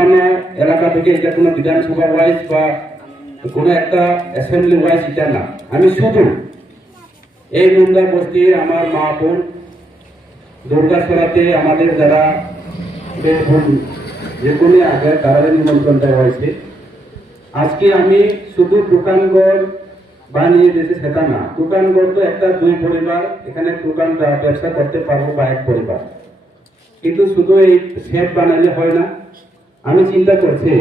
এলাকা থেকে এটা কোনো বিধানসভা ওয়াইজ বা কোনো একটা অ্যাসেম্বলি ওয়াইজ এটা না, আমি শুধু এই মুন্দা বস্তির আমার মা বোন দুর্গাছড়াতে আমাদের যারা যে কোনো আগে তারা নিমন্ত্রণ দেওয়া হয়েছে। আজকে আমি শুধু দোকানঘর বানিয়ে দিয়েছি সেটা না, দোকানঘর তো একটা দুই পরিবার এখানে দোকান ব্যবসা করতে পারবো বা এক পরিবার, কিন্তু শুধু এই শেড বানালে হয় না। আমি চিন্তা করছি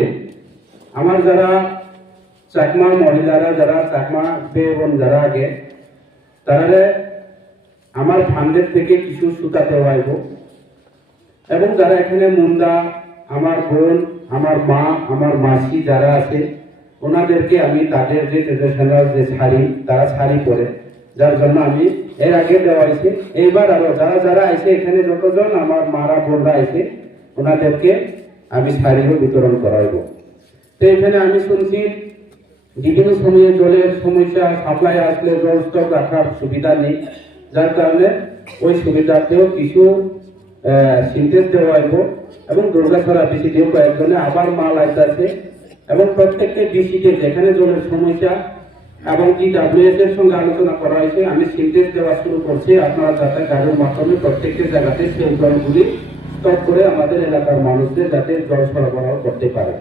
আমার যারা চাকমা মহিলারা যারা চাকমা বোন যারা আগে তারা আমার ফান্ডের থেকে কিছু সুতা দেওয়াইব এবং যারা এখানে মুন্দা আমার বোন আমার মা আমার মাসি যারা আছে ওনাদেরকে আমি তাদের যে ট্রেডিশনাল যে শাড়ি তারা শাড়ি পরে, যার জন্য আমি এর আগে দেওয়া হয়েছে। এইবার আরো যারা যারা আইছে এখানে যতজন আমার মারা বোনরা আইছে ওনাদেরকে আমি শাড়িও বিতরণ করাইব। তো এখানে আমি শুনছি বিভিন্ন সময়ে জলের সমস্যা, সাপ্লাই আসলে জল স্টক রাখার সুবিধা নেই, যার কারণে ওই সুবিধাতেও কিছু সিনটেক্স দেওয়া হইব এবং দুর্গাছড়া বিসিডিও কয়েকজনে আবার মাল আইতাছে এবং প্রত্যেকটা ডিসিতে যেখানে জলের সমস্যা এবং DWS এর সঙ্গে আলোচনা করা হয়েছে, আমি সিনটেক্স দেওয়া শুরু করছি। আপনারা যাতে গাড়ির মাধ্যমে প্রত্যেকটা জায়গাতে সেই জলগুলি স্টক করে আমাদের এলাকার মানুষদের যাতে জল সরবরাহ করতে পারে,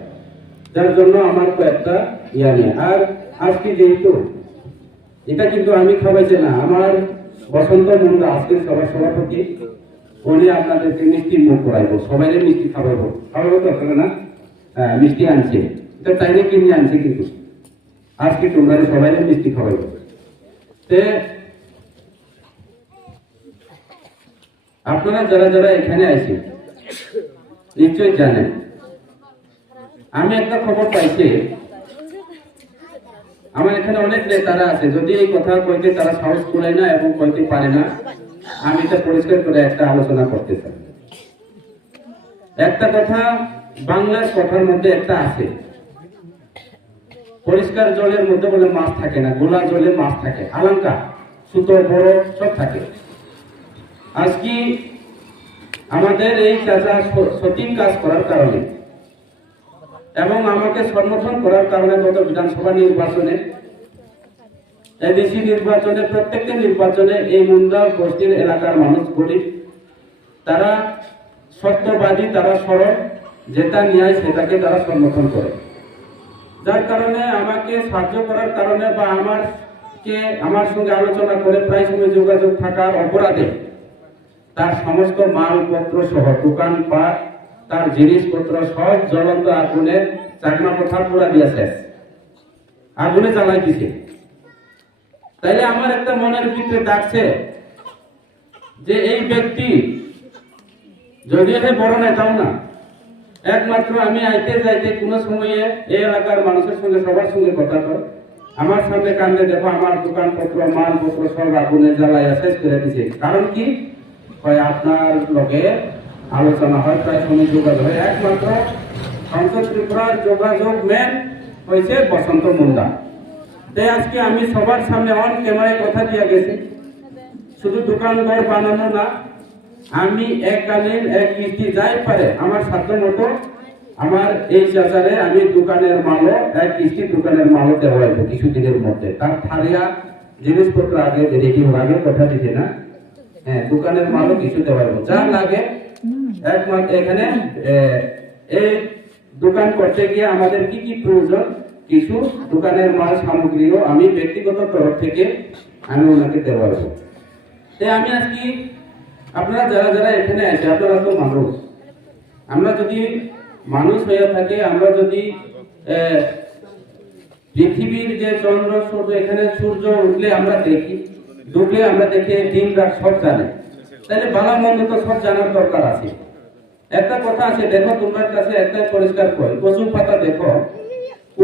যার জন্য আমার কয়েকটা ইয়া নিয়ে। আর আজকে যেহেতু এটা কিন্তু আমি খাওয়াইছি না, আমার বসন্ত মুন্ডা আজকে সবার সভাপতি উনি আপনাদেরকে মিষ্টি মুখ করাইবো, সবাই মিষ্টি খাওয়াইবো তো আসলে না, মিষ্টি আনছে এটা তাইলে কিনে আনছে, কিন্তু আজকে তোমরা সবাই মিষ্টি খাওয়াইবো। আপনারা যারা যারা এখানে আছে নিশ্চয়ই জানেন, আমি একটা খবর পাইছি আমার এখানে অনেক নেতারা আছে, যদি এই কথা কইতে তারা সাহস করে না এবং কইতে পারে না, আমি এটা পরিষ্কার করে একটা আলোচনা করতে চাই। একটা কথা বাংলার কথার মধ্যে একটা আছে, পরিষ্কার জলের মধ্যে বলে মাছ থাকে না, গোলা জলে মাছ থাকে, আলঙ্কা সুতো বড় সব থাকে। আজকে আমাদের এই চাচা সঠিক কাজ করার কারণে এবং আমাকে সমর্থন করার কারণে গত বিধানসভা নির্বাচনে এডিসি নির্বাচনে প্রত্যেকটা নির্বাচনে এই মুন্দা বস্তির এলাকার মানুষ গরিব, তারা সত্যবাদী, তারা সরল, যেটা নিয়ে সেটাকে তারা সমর্থন করে, যার কারণে আমাকে সাহায্য করার কারণে বা আমার সঙ্গে আলোচনা করে প্রায় সময় যোগাযোগ থাকার অপরাধে তার সমস্ত মালপত্র সহ দোকানপাট তার জিনিসপত্র সব জ্বলন্ত আগুনে চাকমা কোঠার পুরা দিয়েছে, আগুনে জ্বালাই দিছে। তাইলে আমার একটা মনের ভিতরে ডাকছে যে এই ব্যক্তি যদিও সে বড় নেতাও না, একমাত্র আমি আইতে যাইতে কোনো সময়ে এই এলাকার মানুষের সঙ্গে সবার সঙ্গে কথা কর, আমার সামনে কান্দে দেখো আমার দোকানপত্র মালপত্র সব আগুনে জ্বালাইয়া শেষ করে দিছে। কারণ কি হয়, আপনার লগে আলোচনা হয়, প্রায় সময় যোগাযোগ হয়, একমাত্র সংসদ ত্রিপুরার যোগাযোগ মেন হয়েছে বসন্ত মুন্ডা। তাই আজকে আমি সবার সামনে অন ক্যামেরায় কথা দিয়ে গেছি, শুধু দোকানঘর বানানো না, আমি এককালীন এক কিস্তি যাই পারে আমার সাধ্য মতো আমার এই চাচারে আমি দোকানের মালও এক কিস্তি দোকানের মালও দেওয়া হইব কিছুদিনের মধ্যে। তার থারিয়া জিনিসপত্র আগে রেডি আগে কথা দিতে না, হ্যাঁ দোকানের মালও কিছু দেওয়া হইব, যা লাগে একমাত্র এখানে এই দোকান করতে গিয়ে আমাদের কি কি প্রয়োজন কিছু দোকানের মাল সামগ্রীও আমি ব্যক্তিগত তরফ থেকে আমি ওনাকে দেওয়া হইব। তাই আমি আজকে আপনারা যারা যারা এখানে আছে আপনারা তো মানুষ, আমরা যদি মানুষ হয়ে থাকে, আমরা যদি পৃথিবীর যে চন্দ্র সূর্য এখানে সূর্য উঠলে আমরা দেখি, ডুবলে আমরা দেখি, দিন রাত সব জানে, তাহলে ভালো মন্দ তো সব জানার দরকার আছে। একটা কথা আছে, দেখো তোমার কাছে একটাই পরিষ্কার করি, কচু পাতা দেখো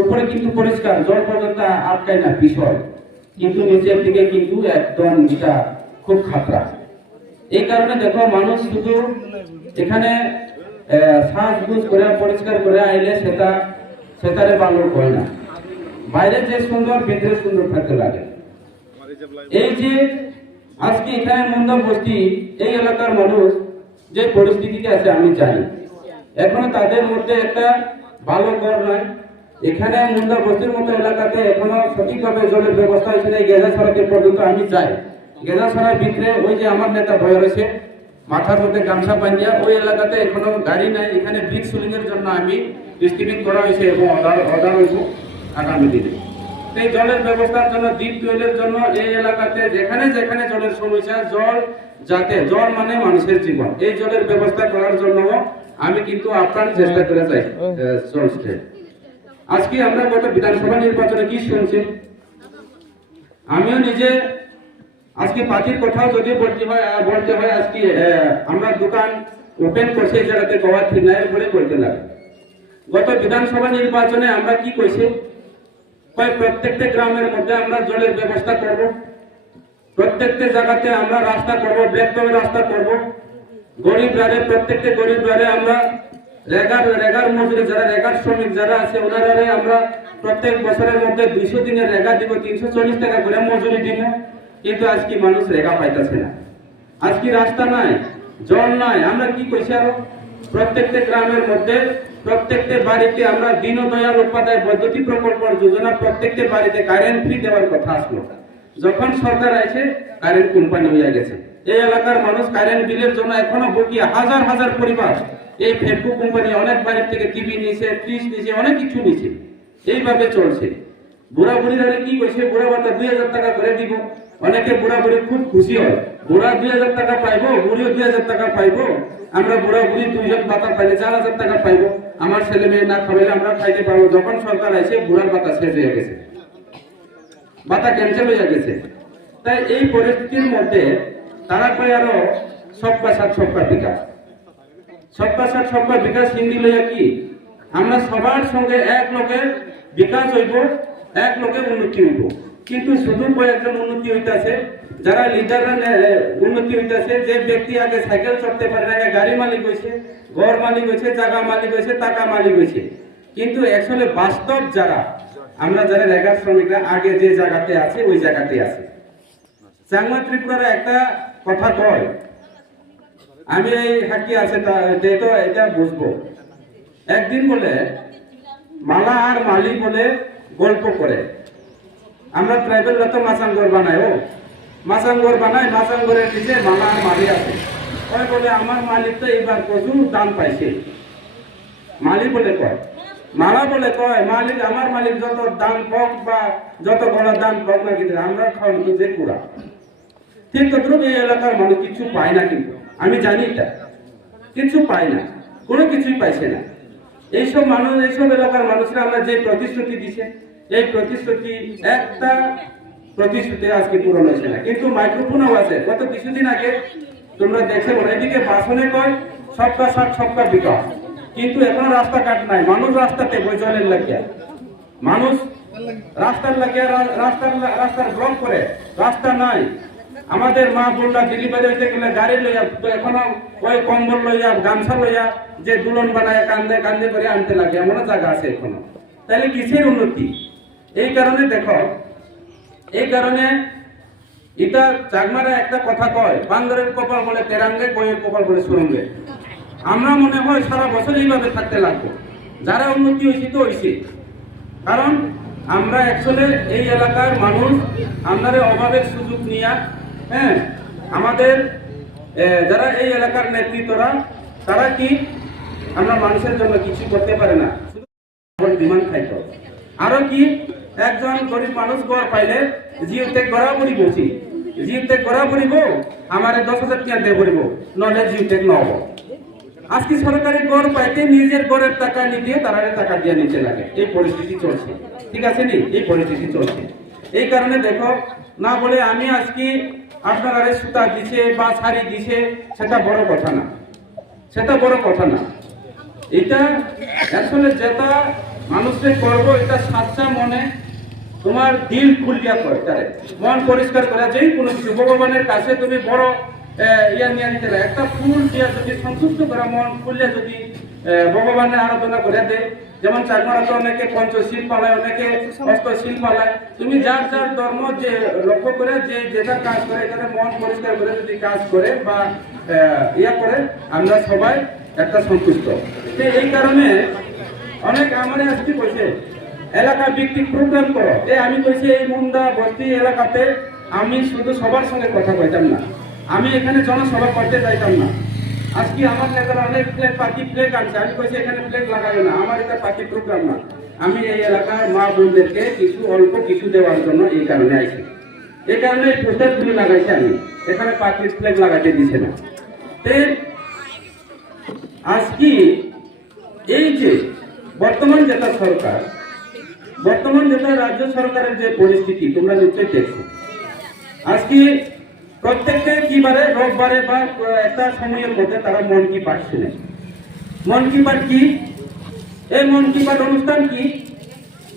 উপরে কিন্তু পরিষ্কার, জল পর্যন্ত আটকায় না বিষয়, কিন্তু নিচের দিকে কিন্তু একদম এটা খুব খাতরা। এই কারণে দেখো মানুষ শুধু এখানে সাজগুজ করে পরিষ্কার করে আইলে সেটারে ভালো হয় না, বাইরে যে সুন্দর ভিতরে সুন্দর থাকতে লাগে। এই যে আজকে এখানে মুন্দা বস্তি এই এলাকার মানুষ যে পরিস্থিতিতে আছে আমি জানি, এখনো তাদের মধ্যে একটা ভালো ঘর নয়। এখানে মুন্দা বস্তির মতো এলাকাতে এখনো সঠিকভাবে জলের ব্যবস্থা হয়েছে না। গেজাছড়াতে পর্যন্ত আমি যাই, গেজাছড়ার ভিতরে ওই যে আমার নেতা ভয় রয়েছে মাথার মধ্যে গামছা বাঁধিয়া, ওই এলাকাতে এখনো গাড়ি নাই। এখানে ব্রিজ সুলিং এর জন্য আমি ডিস্ট্রিবিউট করা হয়েছে এবং অর্ডার হইব আগামী দিনে। এই জলের ব্যবস্থার জন্য, ডিপ টিউবওয়েলের জন্য এই এলাকাতে যেখানে যেখানে জলের সমস্যা, জল মানে মানুষের জীবন, এই জলের ব্যবস্থা করার জন্য আমি কিন্তু আপ্রাণ চেষ্টা করে যাই চলছে। আজকে আমরা গত বিধানসভা নির্বাচনে কি শুনছি, আমিও নিজে আজকে পার্টির কথাও যদি বলতে হয় আজকে আমরা দোকান ওপেন করছে এই জায়গাতে কওয়া ঠিক নাই বলে বলতে লাগে। গত বিধানসভা নির্বাচনে আমরা কি কইছি, প্রত্যেকটা গ্রামের মধ্যে আমরা জলের ব্যবস্থা করব, প্রত্যেকটা জায়গাতে আমরা রাস্তা করব, বৃহত্তম রাস্তা করব। গরিব রারে, প্রত্যেকটা গরিব রারে আমরা রেগার মজুরি যারা রেগার শ্রমিক যারা আছে ওনারে আমরা প্রত্যেক বছরের মধ্যে 200 দিনের রেগা দিব, 340 টাকা করে মজুরি দিব। কিন্তু আজকে মানুষ রেগা পাইতেছে না, আজকে রাস্তা নাই, জল নাই। আমরা কি কইছি, আরো প্রত্যেকটা গ্রামের মধ্যে প্রত্যেকটা বাড়িতে আমরা দীনদয়াল উপাধ্যায় বৈদ্যুতিক প্রকল্প যোজনা প্রত্যেকটা বাড়িতে কারেন্ট ফ্রি দেওয়ার কথা আসলো। যখন সরকার আছে কারেন্ট কোম্পানি হয়ে গেছে। এই এলাকার মানুষ কারেন্ট বিলের জন্য এখনো বকিয়া, হাজার হাজার পরিবার এই ফেডকো কোম্পানি অনেক বাড়ি থেকে টিভি নিছে, ফ্রিজ নিছে, অনেক কিছু নিছে। এইভাবে চলছে। বুড়া বুড়িরা কি কইছে, বুড়া ভাতা 2000 টাকা করে দিব। অনেকে বুড়া বুড়ি খুব খুশি হয়, বুড়া 2000 টাকা পাইবো, বুড়িও 2000 টাকা পাইবো। আমরা বুড়া বুড়ি 2জন ভাতা পাইলে 4000 টাকা পাইবো। আমার ছেলে মেয়ে না খাইলে আমরা খাইতে পারবো। যখন সরকার আছে বুড়ার ভাতা শেষ হয়ে গেছে, ভাতা ক্যান্সেল হয়ে গেছে। তাই এই পরিস্থিতির মধ্যে তারা কয় আরো সবকা সাথ সবকা বিকাশ। সবকা সাথ সবকা বিকাশ হিন্দি লইয়া কি, আমরা সবার সঙ্গে এক লোকের বিকাশ হইব, এক লোকের উন্নতি হইব। কিন্তু শুধু কয়েকজন উন্নতি হইতাছে, যারা লিডাররা উন্নতি হইতাছে। যে ব্যক্তি আগে সাইকেল চড়তে পারে না, গাড়ি মালিক হয়েছে, ঘর মালিক হয়েছে, জায়গা মালিক হয়েছে, টাকা মালিক হয়েছে। কিন্তু আসলে বাস্তব যারা আমরা যারা রেগার শ্রমিকরা আগে যে জায়গাতে আছে ওই জায়গাতে আছে। চাংমা ত্রিপুরার একটা কথা কয়, আমি এই হাকি আছে তো এটা বুঝবো। একদিন বলে মালা আর মালি বলে গল্প করে, আমরা ট্রাইবেলরা তো মাসাঙ্গর বানাই, মাসাঙ্গর বানাই, মাসাঙ্গরের নিচে মালা আর মালি আছে। কয় বলে আমার মালিক তো এইবার প্রচুর দান পাইছে। মালি বলে কয়, মালা বলে কয় মালিক, আমার মালিক যত দান পাক বা যত বড় দান পাক না কিন্তু আমরা খাওয়ান যে পুরা। ঠিক তদ্রুপ এই এলাকার মানুষ কিছু পায় না, কিন্তু আমি জানি এটা কিছু পায় না, কোনো কিছুই পাইছে না। এইসব মানুষ, এইসব এলাকার মানুষরা আমরা যে প্রতিশ্রুতি দিছে, এই প্রতিশ্রুতি একটা প্রতিশ্রুতি আজকে পূরণ হয়েছে না। কিন্তু মাইক্রোফোনও আছে। গত কিছুদিন আগে তোমরা দেখছে বলে এদিকে ভাষণে কয় সবকা সাথ সবকা বিকাশ, কিন্তু এখনো রাস্তাঘাট নাই। মানুষ রাস্তাতে জলের লাগিয়া, মানুষ রাস্তার লাগিয়া রাস্তার ব্লক করে, রাস্তা নাই। আমাদের মা বোনরা ডেলিভারি হইতে গেলে গাড়ি লইয়া, এখনো ওই কম্বল লইয়া, গামছা লইয়া যে দুলন বানায় কান্দে কান্দে করে আনতে লাগে, এমনও জায়গা আছে এখনো। তাহলে কিসের উন্নতি? এই কারণে দেখো, এই কারণে এটা চাকমারা একটা কথা কয়, বান্দরের কপাল বলে তেরাঙ্গে, বইয়ের কপাল বলে সুরঙ্গে। আমরা মনে হয় সারা বছর এইভাবে থাকতে লাগবো। যারা উন্নতি হয়েছে তো হয়েছে, কারণ আমরা অ্যাকচুয়ালি এই এলাকার মানুষ, আমাদের অভাবের সুযোগ নিয়ে, হ্যাঁ, আমাদের যারা এই এলাকার নেতৃত্বরা তারা কি আমরা মানুষের জন্য কিছু করতে পারে না, শুধু ডিমান্ড খাইতে। আরো কি একজন গরিব মানুষ গড় পাইলে জিওতে গড়াবড়ি বলছি, জিওতে গড়াবড়ি বউ আমার 10,000 টাকা দিয়ে বলিব, নলে জিওতে নব। আজকে সরকারি গড় পাইতে নিজের গড়ের টাকা নিয়ে তারা টাকা দিয়ে নিতে লাগে। এই পরিস্থিতি চলছে, ঠিক আছে নি? এই পরিস্থিতি চলছে। এই কারণে দেখো, না বলে আমি আজকে আপনার আরে সুতা দিছে বা শাড়ি দিছে, সেটা বড় কথা না, সেটা বড় কথা না। এটা আসলে যেটা মানুষের করবো, এটা সাচ্চা মনে, তোমার দিল খুলিয়া করে, তারে মন পরিষ্কার করা। যেই কোনো কিছু ভগবানের কাছে তুমি বড় ইয়া নিয়ে নিতে লাগে, একটা ফুল দিয়া যদি সন্তুষ্ট করা, মন খুললে যদি ভগবানের আরাধনা করে দেয়। যেমন চাকমারা তো অনেকে পঞ্চশীল পালায়, অনেকে অষ্টশীল পালায়। তুমি যার যার ধর্ম যে লক্ষ্য করে যে যেটা কাজ করে, এখানে মন পরিষ্কার করে যদি কাজ করে বা ইয়া করে, আমরা সবাই একটা সন্তুষ্ট। তো এই কারণে অনেক আমারে আজকে কইছে এলাকা ভিত্তিক প্রোগ্রাম করো। আমি কইছি এই মুন্দা বস্তি এলাকাতে আমি শুধু সবার সঙ্গে কথা কইতাম না, আমি এখানে জনসভা করতে চাইতাম না। আজকে আমার নেতারা অনেক ফ্ল্যাগ পার্টি ফ্ল্যাগ আনছে, আমি কইছি এখানে ফ্ল্যাগ লাগাবে না, আমার এটা পার্টি প্রোগ্রাম না। আমি এই এলাকার মা বোনদেরকে কিছু অল্প কিছু দেওয়ার জন্য এই কারণে আইছি। এই কারণে এই পোস্টারগুলি লাগাইছি আমি, এখানে পার্টি ফ্ল্যাগ লাগাইতে দিছে না। আজকে এই যে বর্তমান যেটা সরকার, বর্তমান যেটা রাজ্য সরকারের যে পরিস্থিতি তোমরা নিশ্চয়ই দেখছো। আজকে প্রত্যেকটা কি বারে রোববারে বা একটা সময়ের মধ্যে তারা মন কি বাত শুনে। মন কি বাত কি? এই মন কি বাত অনুষ্ঠান কি?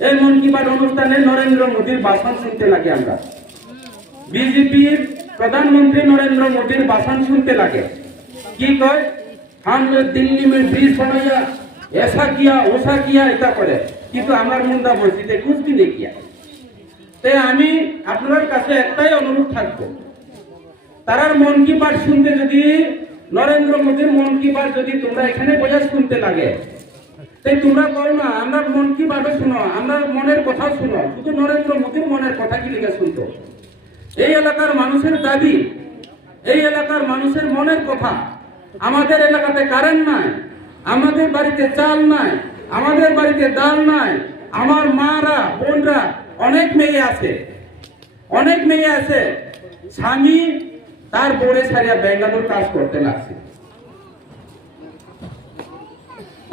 এই মন কি বাত অনুষ্ঠানে নরেন্দ্র মোদীর ভাষণ শুনতে লাগে আমরা, বিজেপির প্রধানমন্ত্রী নরেন্দ্র মোদীর ভাষণ শুনতে লাগে। কি কয়? हमने दिल्ली में ब्रिज बनाया, ऐसा किया वैसा किया, এটা করে। কিন্তু আমার মুন্দা বস্তিতে कुछ भी नहीं किया। তাই আমি আপনার কাছে একটাই অনুরোধ থাকবো, তারার মন কি বাত শুনতে যদি নরেন্দ্র মোদীর মন কি বাত যদি তোমরা এখানে বসে শুনতে লাগে, তাই তোমরা করো না আমরা মন কি বাতও শুনো, আমরা মনের কথা শুনো। শুধু নরেন্দ্র মোদীর মনের কথা কি লিখে শুনতো? এই এলাকার মানুষের দাবি, এই এলাকার মানুষের মনের কথা। আমাদের এলাকাতে কারেন্ট নাই, আমাদের বাড়িতে চাল নাই, আমাদের বাড়িতে ডাল নাই। আমার মারা বোনরা অনেক মেয়ে আছে, অনেক মেয়ে আছে, স্বামী তার বোরে সারিয়া বেঙ্গালুর কাজ করতে লাগছে,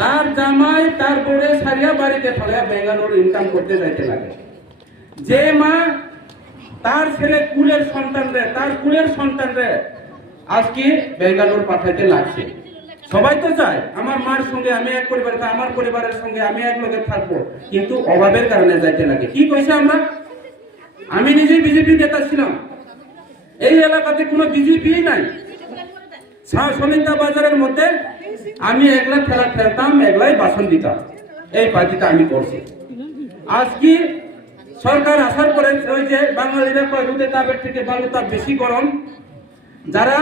তার জামাই তার বোরে সারিয়া বাড়িতে ফেলিয়া বেঙ্গালুর ইনকাম করতে যাইতে লাগে। যে মা তার ছেলে কুলের সন্তানরে, তার কুলের সন্তানরে আজকে বেঙ্গালুর পাঠাইতে লাগছে। সবাই তো চায় আমার মার সঙ্গে আমি এক পরিবার, আমার পরিবারের সঙ্গে আমি এক লগে থাকবো, কিন্তু অভাবের কারণে যাইতে লাগে। কি কইছে আমরা? আমি নিজেই বিজেপি নেতা ছিলাম, এই এলাকাতে কোনো বিজেপি নাই। সনিতা বাজারের মধ্যে আমি একলা খেলা খেলতাম, একলাই বাসন দিতাম, এই পার্টিটা আমি করছি। আজকে সরকার আসার পরে ওই যে বাঙালিরা কয় রুদে তাপের থেকে বালু তাপ বেশি গরম, যারা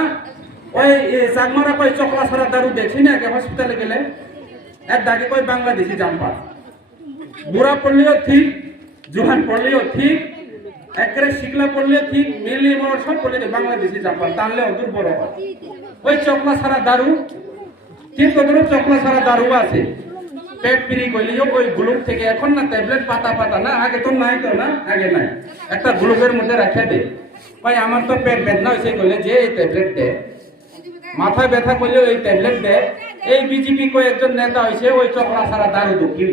ওই চাকমারা কয় চকলা ছাড়া দারু দেখছি না, হসপিটালে গেলে এক দাগে কয় বাংলাদেশি জাম্পার। বুড়া পড়লেও ঠিক, জুহান পড়লেও ঠিক, একেবারে শিকলা পড়লেও ঠিক, মিলিয়ে মর সব পড়লে বাংলাদেশি জাম্পার, টানলে অদূর বড় হয়। ওই চকলা ছাড়া দারু ঠিক কতটুকু চকলা ছাড়া দারু আছে, পেট পিড়ি করলেও ওই গ্লুক থেকে এখন না ট্যাবলেট পাতা পাতা না, আগে তো নাই, তো না আগে নাই, একটা গ্লুকের মধ্যে রাখে দে। ভাই আমার তো পেট বেদনা হয়েছে করলে যে এই ট্যাবলেট দে, মাথা ব্যথা করলেও এই ট্যাবলেট দে। এই বিজেপি কয়েকজন নেতা হয়েছে ওই চকলা ছাড়া দারু দুঃখী,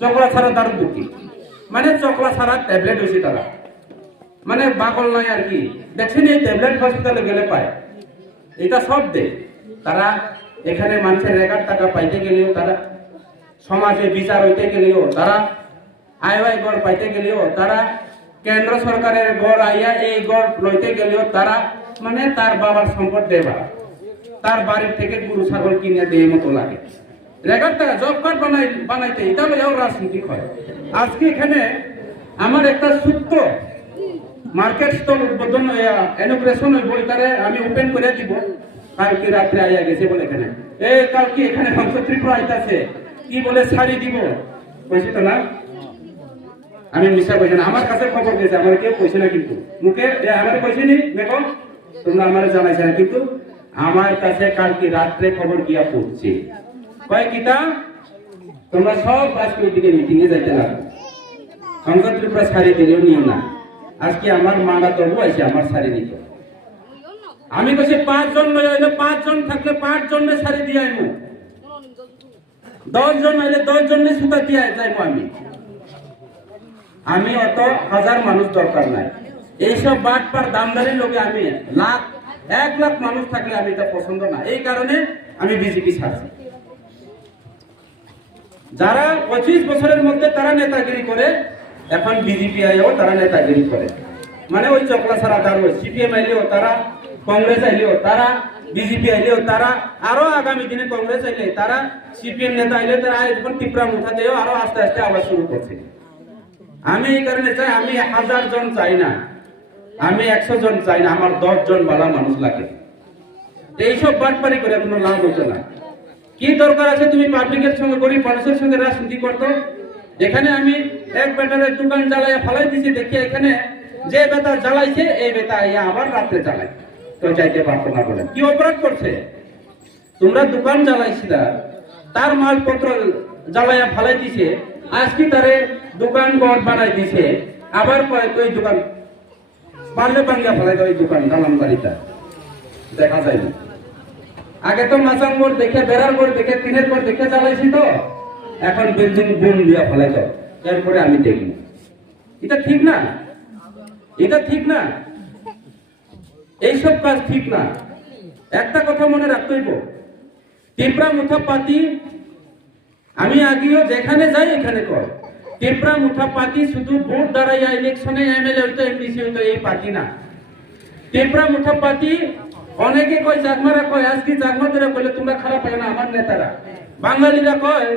চকলা ছাড়া দারু দুঃখী, মানে চকলা ছাড়া ট্যাবলেট হয়েছে তারা, মানে বাকল নাই আর কি। দেখছেন এই ট্যাবলেট হসপিটালে গেলে পায়, এটা সব দে তারা। এখানে মানুষের রেগার টাকা পাইতে গেলেও তারা, সমাজে বিচার হইতে গেলেও তারা, আয় গড় পাইতে গেলেও তারা, কেন্দ্র সরকারের গড় আইয়া এই গড় লইতে গেলেও তারা, মানে তার বাবার সম্পদ দেবা, তার বাড়ির থেকে গরু ছাগল কিনে দেয় মতো লাগে। রেগার টাকা জব কার্ড বানাইতে এটা লইয়াও রাজনীতি হয়। আজকে এখানে আমার একটা সূত্র মার্কেট স্টল উদ্বোধন ইনোগ্রেশন হইব, এটারে আমি ওপেন করে দিব। কালকে রাত্রে আইয়া গেছে বলে এখানে, এই কালকে এখানে হংস ত্রিপুরা আইতাছে, কি বলে শাড়ি দিব, কইছি তো না, আমি মিশা কইছি না, আমার কাছে খবর দিয়েছে, আমার কেউ কইছে না, কিন্তু মুখে আমার কইছে নি দেখো তোমরা আমার জানাইছে না, কিন্তু আমার কাছে কালকে রাত্রে খবর গিয়া পড়ছে, কয় কিতা তোমরা সব আজকে ওইদিকে মিটিং এ যাইতে লাগো, হংস ত্রিপুরা শাড়ি দিলেও নিও না। আজকে আমার মারা তবু আছে আমার শাড়ি নিত, আমি কইছি 5 জন লই আইলে 5 জন থাকলে 5 জনে শাড়ি দিয়ে আইমু, 10 জন আইলে 10 জনে সুতা দিয়ে যাইমু। আমি অত হাজার মানুষ দরকার নাই, এইসব বাটপার দামদারি লোকে আমি লাখ 1 লাখ মানুষ থাকলে আমি এটা পছন্দ না, এই কারণে আমি বিজেপি ছাড়ছি। যারা 25 বছরের মধ্যে তারা নেতাগিরি করে, এখন বিজেপি আইও তারা নেতাগিরি করে, মানে ওই চকলা ছাড়া দাঁড়ো, সিপিএম আইলেও তারা, কংগ্রেস আইলেও তারা, বিজেপি আইলেও তারা, আরো আগামী দিনে কংগ্রেস আইলে তারা, সিপিএম নেতা আইলে তারা এখন টিপরা মুঠা দিয়েও আরো আস্তে আস্তে আবার শুরু করছে। আমি এই কারণে চাই, আমি 1000 জন চাই না, আমি 100 জন চাই না, আমার 10 জন ভালো মানুষ লাগে। এইসব বাটপারি করে কোনো লাভ হতো না। কি দরকার আছে তুমি পাবলিকের সঙ্গে গরিব মানুষের সঙ্গে রাজনীতি করতো? এখানে আমি এক বেটারের দোকান জ্বালাইয়া ফেলাই দিছি, দেখি এখানে যে বেটা জ্বালাইছে এই বেটা ইয়া আবার রাত্রে জ্বালায়, তো চাইতে পারতো না বলে। কি অপরাধ করছে? তোমরা দোকান জ্বালাইছিলা, তার মালপত্র জ্বালাইয়া ফেলাই দিছে, আজকে তারে দোকান গড় বানাই দিছে, আবার কয় ওই দোকান পারলে ভাঙ্গা ফেলাই ওই দোকান দালান বাড়িটা দেখা যায় না। আগে তো মাচাং বোর্ড দেখে, বেড়ার বোর্ড দেখে, টিনের বোর্ড দেখে জ্বালাইছি, তো এখন বিল্ডিং বুম দিয়া ফেলাই তো, এরপরে আমি দেখি এটা ঠিক না, এটা ঠিক না, এইসব কাজ ঠিক না। একটা কথা মনে রাখতে হইব, টিপরা মুঠা পাতি আমি আগেও যেখানে যাই এখানে কর, টিপরা মুঠা পাতি শুধু ভোট দাঁড়াইয়া ইলেকশনে এমএলএ হইতো, এমডিসি হইতো, এই পার্টি না। টিপরা মুঠা পাতি অনেকে কয় চাকমারা কয়, আজকে চাকমাদেরা কইলে তোমরা খারাপ হয় না, আমার নেতারা বাঙালিরা কয়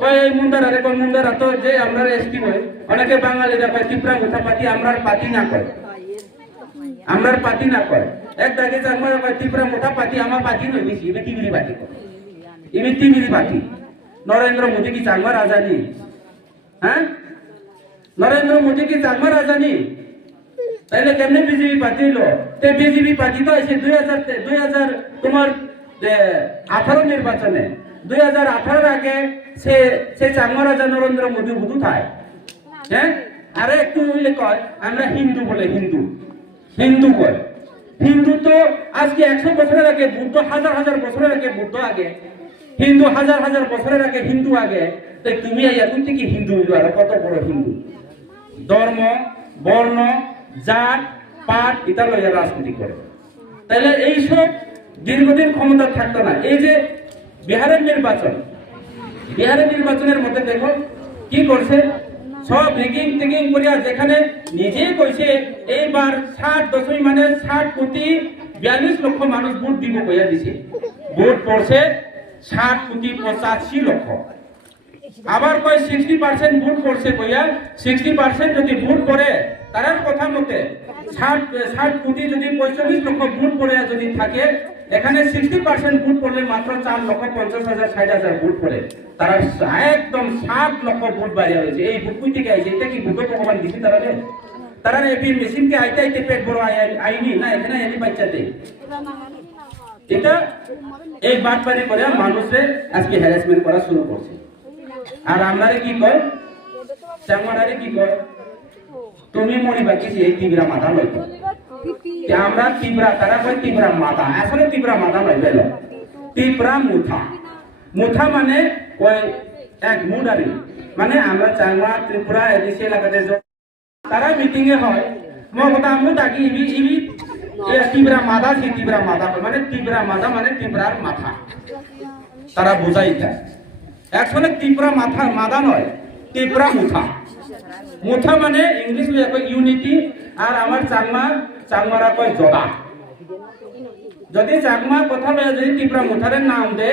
কয় এই মুন্দারা রে, কোন মুন্দারা তো যে আমরা এসটি হয়, অনেকে বাঙালিরা কয় টিপরা মুঠা পাতি আমরার পাতি না কয়, আমরার পাতি না কয়। এক দাগে চাকমারা কয় টিপরা মুঠা পাতি আমার পাতি নয়, বেশি এবার টিবিরি পাতি কয়, এবার টিবিরি পাতি। নরেন্দ্র মোদী কি চাকমা রাজানি? হ্যাঁ, নরেন্দ্র মোদী কি চাকমা রাজানি? তাইলে কেমনে বিজেপি পার্টি হলো? বিজেপি পার্টি তো এসে 2000 তোমার 18 নির্বাচনে 2018 আগে সে চাকমা রাজা নরেন্দ্র মোদী বুধু থায়। হ্যাঁ, আরে একটু হইলে কয় আমরা হিন্দু বলে, হিন্দু হিন্দু কয়। হিন্দু তো আজকে 100 বছরের আগে, বুদ্ধ হাজার হাজার বছরের আগে, বুদ্ধ আগে, হিন্দু হাজার হাজার বছরের আগে, হিন্দু আগে। তাই তুমি এখন থেকে হিন্দু হইল, আর কত বড় হিন্দু? ধর্ম, বর্ণ, জাত, পাট এটা লইয়া রাজনীতি করে। তাহলে এইসব দীর্ঘদিন ক্ষমতা থাকতো না। এই যে বিহারের নির্বাচন, বিহারের নির্বাচনের মধ্যে দেখো কি করছে, সব রিগিং টিগিং করিয়া, যেখানে নিজে কইছে এইবার 60 কোটি 42 লক্ষ মানুষ ভোট দিব কইয়া দিছে, ভোট পড়ছে 60 কোটি 85 লক্ষ। আবার কয় 60% ভোট পড়ছে কইয়া, 60% যদি ভোট পড়ে তার কথা মতে 60 কোটি যদি 45 লক্ষ ভোট পড়ে যদি থাকে, এখানে 60% ভোট পড়লে মাত্র 4,50,000 60,000 ভোট পড়ে, তারা একদম 7 লক্ষ ভোট বাড়িয়ে হয়েছে। এই ভোট কই থেকে আইছে? এটা কি ভোট ভগবান দিছে তারা? তারা এপি মেশিনকে আইতে আইতে পেট বড় আইনি না, এখানে এনে বাচ্চাতে এটা এই বাটপারি করে মানুষের আজকে হ্যারাসমেন্ট করা শুরু করছে। আর আমরারে কি কয়, চামারারে কি কয়, তুমি মরিবা কিছু এই তিবরা মাথা লইতো, আমরা তিবরা, তারা কয় তিবরা মাথা, আসলে তিবরা মাথা লই বেল, তিবরা মুঠা। মুঠা মানে কয় এক মুডারি, মানে আমরা চাংমা ত্রিপুরা এদিকে এলাকাতে তারা মিটিং এ হয়, মগতা আমু ডাকি ইবি ইবি তিবরা মাথা, সে তিবরা মাথা মানে তিবরা মাথা মানে তিবরার মাথা, তারা বোঝাই দেয়। একচুয়ালি ত্রিপুরা মাথা মাথা নয়, ত্রিপুরা মুঠা। মুঠা মানে ইংলিশ ইউনিটি, আর আমার চাকমারা কয় জদা। যদি চাকমা কথা বলে যদি ত্রিপুরা মুঠারের নাম দে,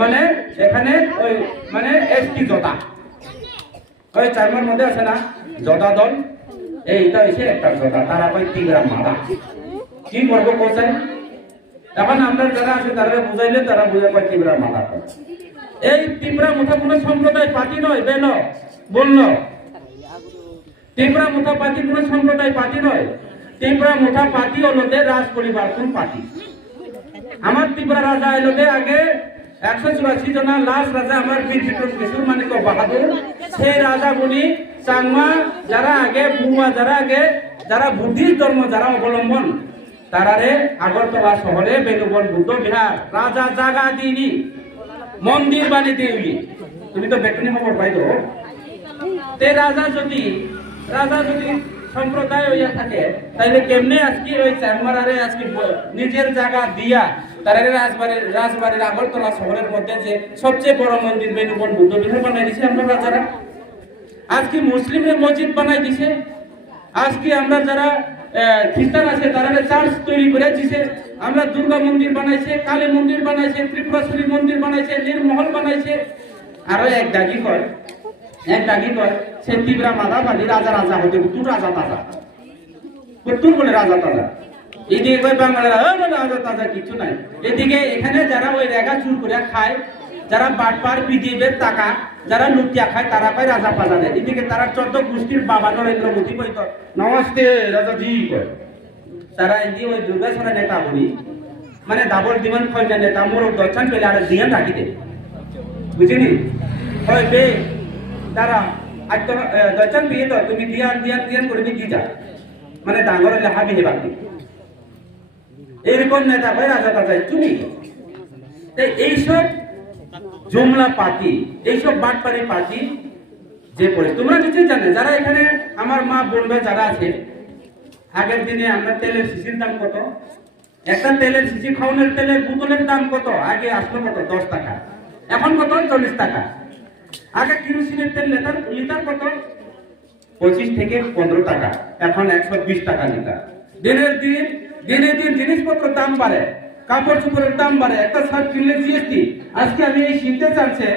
মানে এখানে ওই মানে এসটি জদা, ওই চাকমার মধ্যে আছে না জদা দল, এইটা হচ্ছে একটা জদা, তারা কয় ত্রিপুরা মাথা। কি করবো কোথায়? এখন আমরা যারা আছে তারা বুঝাইলে তারা বুঝে কয় ত্রিপুরা মাথা। এই ত্রিপুরা মুঠা কোন সম্প্রদায় পার্টি নয়, বেল বলল, ত্রিপুরা মুঠা পার্টি কোন সম্প্রদায় পার্টি নয়, ত্রিপুরা মুঠা পার্টি হলো রাজ পরিবর্তন পার্টি। আমার ত্রিপুরা রাজা এলো আগে 184 জনা, লাস্ট রাজা আমার বীর বিক্রম কিশোর মানিক বাহাদুর, সেই রাজা বলি চাংমা যারা আগে, বুয়া যারা আগে, যারা বুদ্ধিস্ট ধর্ম যারা অবলম্বন, তারারে আগরতলা শহরে বেনুবন বুদ্ধ বিহার রাজা জাগা দিনি, মন্দির বানিয়ে দিবি। তুমি তো বেতনি খবর পাইতো, তে রাজা যদি সম্প্রদায় হইয়া থাকে, তাইলে কেমনে আজকে ওই চারমারারে আজকে নিজের জায়গা দিয়া তারা রাজবাড়ির আগরতলা শহরের মধ্যে যে সবচেয়ে বড় মন্দির বেনুবন বুদ্ধ বিহার বানাই দিছে আমরা রাজারা। আজকে মুসলিমের মসজিদ বানাই দিছে, আজকে আমরা যারা খ্রিস্টান আছে তারা চার্চ তৈরি করে দিছে, আমরা দুর্গা মন্দির বানাইছে, কালী মন্দির বানাইছে, ত্রিপুরেশ্বরী মন্দির বানাইছে, নির্মহল বানাইছে। আরো এক দাগি কয় সে তীব্রা মাথা বালি রাজা হতে তুই রাজা তাজা, তুই বলে রাজা তাজা। এদিকে কয় বাঙালিরা রাজা তাজা কিছু নাই। এদিকে এখানে যারা ওই রেগা চুর করে খায়, যারা বাটপার বিজেপির টাকা যারা লুটিয়া খায় তারা পায় রাজা পাজারে এদিকে তারা 14 গোষ্ঠীর বাবা নরেন্দ্র মোদী কইত নমস্তে রাজাজি কয় তারা এদি ওই দুর্গাছড়া নেতা বলি মানে ডাবল দিমান কইনা নেতা মোর দচ্ছান পেলে আর দিয়ান রাখি দে বুঝিনি হয় বে তারা আজ তো দচ্ছান পেয়ে তো তুমি দিয়ান করে দি যা মানে ডাঙর লেখা বিহে বাকি এরকম নেতা ভাই রাজা পাজায় তুমি এইসব জুমলা পার্টি এইসব বাটপাড়ি পার্টি যে পড়ে তোমরা নিশ্চয়ই জানে যারা এখানে আমার মা বোনরা যারা আছে আগের দিনে আমরা তেলের শিশির দাম কত একটা তেলের শিশি খাওয়ানোর তেলের বোতলের দাম কত আগে আসলো কত 10 টাকা এখন কত 40 টাকা আগে কেরোসিনের তেল লিটার কত 25 থেকে 15 টাকা এখন 120 টাকা লিটার দিনে দিন জিনিসপত্র দাম বাড়ে কাপড় চোপড়ের দাম বাড়ে একটা শার্ট কিনলে জিএসটি আজকে আমি এই শীতে চাচ্ছে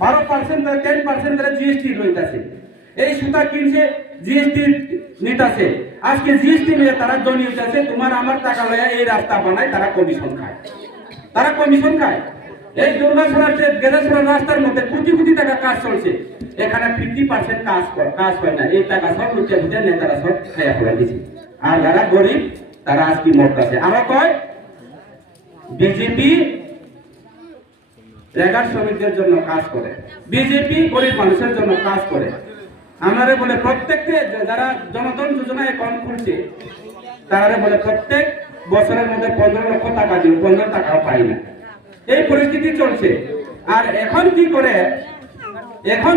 12% 10% করে জিএসটি লইতাছে এই সুতা কিনছে জিএসটি নিতাছে আজকে জিএসটি নিয়ে তারা জমি উঠাছে তোমার আমার টাকা লয়া এই রাস্তা বানায় তারা কমিশন খায় এই দুর্গাছড়ার যে গেদাছড়া রাস্তার মধ্যে কোটি টাকা কাজ চলছে এখানে 50% কাজ হয় না এই টাকা সব লুটিয়ে নেতারা সব খাইয়া ফেলা দিছে আর যারা গরিব তারা আজকে মরতাছে আমরা কয় বিজেপি রেগার শ্রমিকদের জন্য কাজ করে বিজেপি গরিব মানুষের জন্য কাজ করে আমারে বলে প্রত্যেককে যারা জনধন যোজনা অ্যাকাউন্ট খুলছে তারা বলে প্রত্যেক বছরের মধ্যে 15 লক্ষ টাকা দিন 15 টাকাও পাই না এই পরিস্থিতি চলছে আর এখন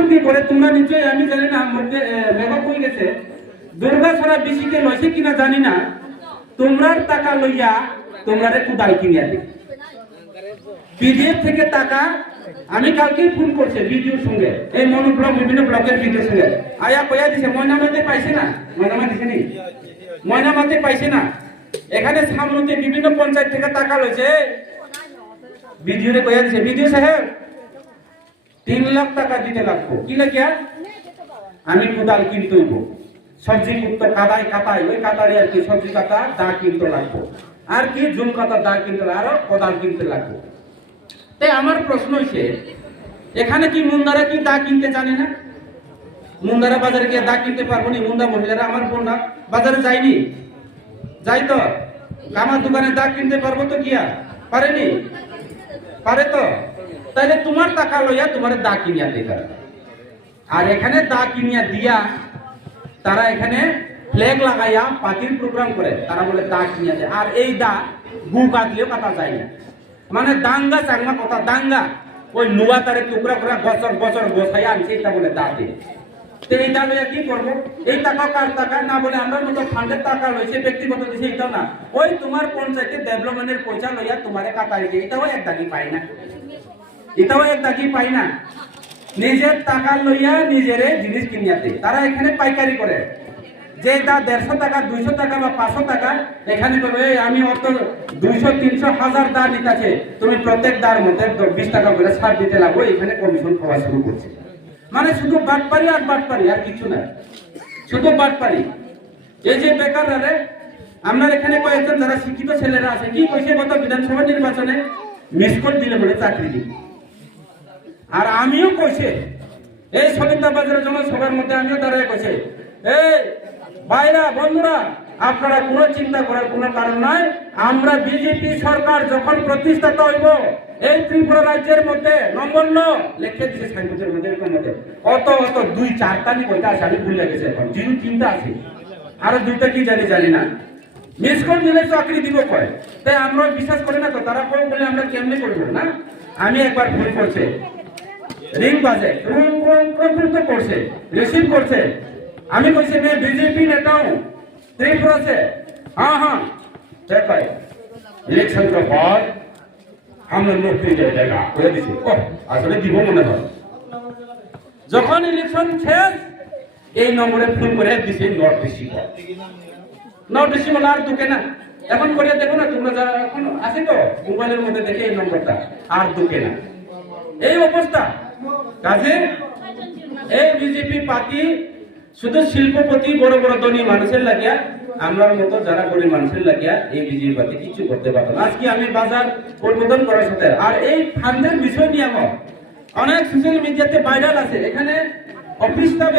কি করে তোমরা নিশ্চয়ই আমি জানি না মধ্যে মেঘ কই গেছে দুর্গাছড়া বিসিকে লইছে কিনা জানি না তোমরার টাকা লইয়া তোমরারে কুদাল কিনিয়া দিই পিডিএফ থেকে টাকা আমি কালকে ফোন করছে ভিডিওর সঙ্গে এই মনোব্লগ বিভিন্ন ব্লগের ভিডিওর সঙ্গে আয়া কইয়া দিছে ময়নামাতে পাইছে না ময়নামাতে পাইছে না এখানে সামনেতে বিভিন্ন পঞ্চায়েত থেকে টাকা লইছে ভিডিওরে কইয়া দিছে ভিডিও সাহেব 3 লাখ টাকা দিতে লাগবো কি লাগিয়া আমি কুদাল কিনতে হইব সবজি কুত্তো কাটাই ওই কাটারে আর কি সবজি কাটা দা কিনতে লাগবো আর কি জুম কাটা দা কিনতে আরো কোদাল কিনতে লাগবে তাই আমার প্রশ্ন হইছে এখানে কি মুন্দারা কি দা কিনতে জানে না মুন্দারা বাজারে গিয়ে দা কিনতে পারবো না মুন্ডা মহিলারা আমার বোনরা বাজারে যায়নি যাই তো আমার দোকানে দা কিনতে পারবো তো কিয়া পারেনি পারে তো তাহলে তোমার টাকা লইয়া তোমার দা কিনিয়া দেখা আর এখানে দা কিনিয়া দিয়া তারা এখানে ফ্ল্যাগ লাগাইয়া পার্টির প্রোগ্রাম করে তারা বলে দা কিনিয়া দেয় আর এই দা গু কাটলেও কাটা যায় না মানে দাঙ্গা চাঙ্গা কথা দাঙ্গা ওই নুয়া তারে টুকরা করে বছর গোছাইয়া আনছে এটা বলে দা দিয়ে তো এইটা লইয়া কি করবো এই টাকা কার টাকা না বলে আমরা মতো ফান্ডের টাকা লইছে ব্যক্তিগত দিছে এটাও না ওই তোমার পঞ্চায়েতে ডেভেলপমেন্টের পয়সা লইয়া তোমারে কাটাই দিয়ে এটাও এক দাগি পাই না নিজের টাকা লইয়া নিজেরে জিনিস কিনিয়াতে তারা এখানে পাইকারি করে যে দা 150 টাকা 200 টাকা বা 500 টাকা এখানে বলবে আমি অত 200 300 হাজার দা নিতেছে তুমি প্রত্যেক দার মধ্যে 20 টাকা করে ছাড় দিতে লাগবে এখানে কমিশন খাওয়া শুরু করছে মানে শুধু বাটপারি আর কিছু না শুধু বাটপারি এই যে বেকাররা আমরা এখানে কয়েকজন যারা শিক্ষিত ছেলেরা আছে কি কইছে গত বিধানসভা নির্বাচনে মিস কল দিলে বলে চাকরি দিবে আর আমিও কইছে এই সবিতা বাজারের জনসভার মধ্যে আমিও দাঁড়ায় কইছে এই ভাইরা বন্ধুরা আপনারা কোনো চিন্তা করার কোনো কারণ নাই আমরা বিজেপি সরকার যখন প্রতিষ্ঠিত হইব এই ত্রিপুরা রাজ্যের মধ্যে নম্বর লিখে দিছে সাইনবোর্ডের মধ্যে অত 2-4টা নি কইতা আছে আমি ভুলে গেছি এখন 0-3টা আছে আর 2টা কি জানি না মিস কল দিলে চাকরি দিব কয় তাই আমরা বিশ্বাস করি না তো তারা কই বলে আমরা কেমনে করব না আমি একবার ফোন করছে রিং বাজে তো করছে রিসিভ করছে আমি কইছে मैं बीजेपी नेता हूं त्रिपुरा से हाँ देखो इलेक्शन के बाद हमने नौकरी दे देगा কই দিছে ও আসলে দিব মনে হয় যখন ইলেকশন শেষ এই নম্বরে ফোন করে দিছে নট রিসিভ আর দুকে না এখন করে দেখো না তোমরা যারা এখন আছে তো মোবাইলের মধ্যে দেখে এই নম্বরটা আর দুকে না এই অবস্থা কাজে এই বিজেপি পার্টি শুধু শিল্পপতি বড় ধনী মানুষের লাগিয়া আমরার মতো যারা গরিব মানুষের লাগিয়া এই বিজেপি পার্টি কিছু করতে পারতো না আজকে আমি বাজার উদ্বোধন করার সাথে আর এই ফান্ডের বিষয় নিয়ে অনেক সোশ্যাল মিডিয়াতে ভাইরাল আছে, এখানে অফিস স্টাফ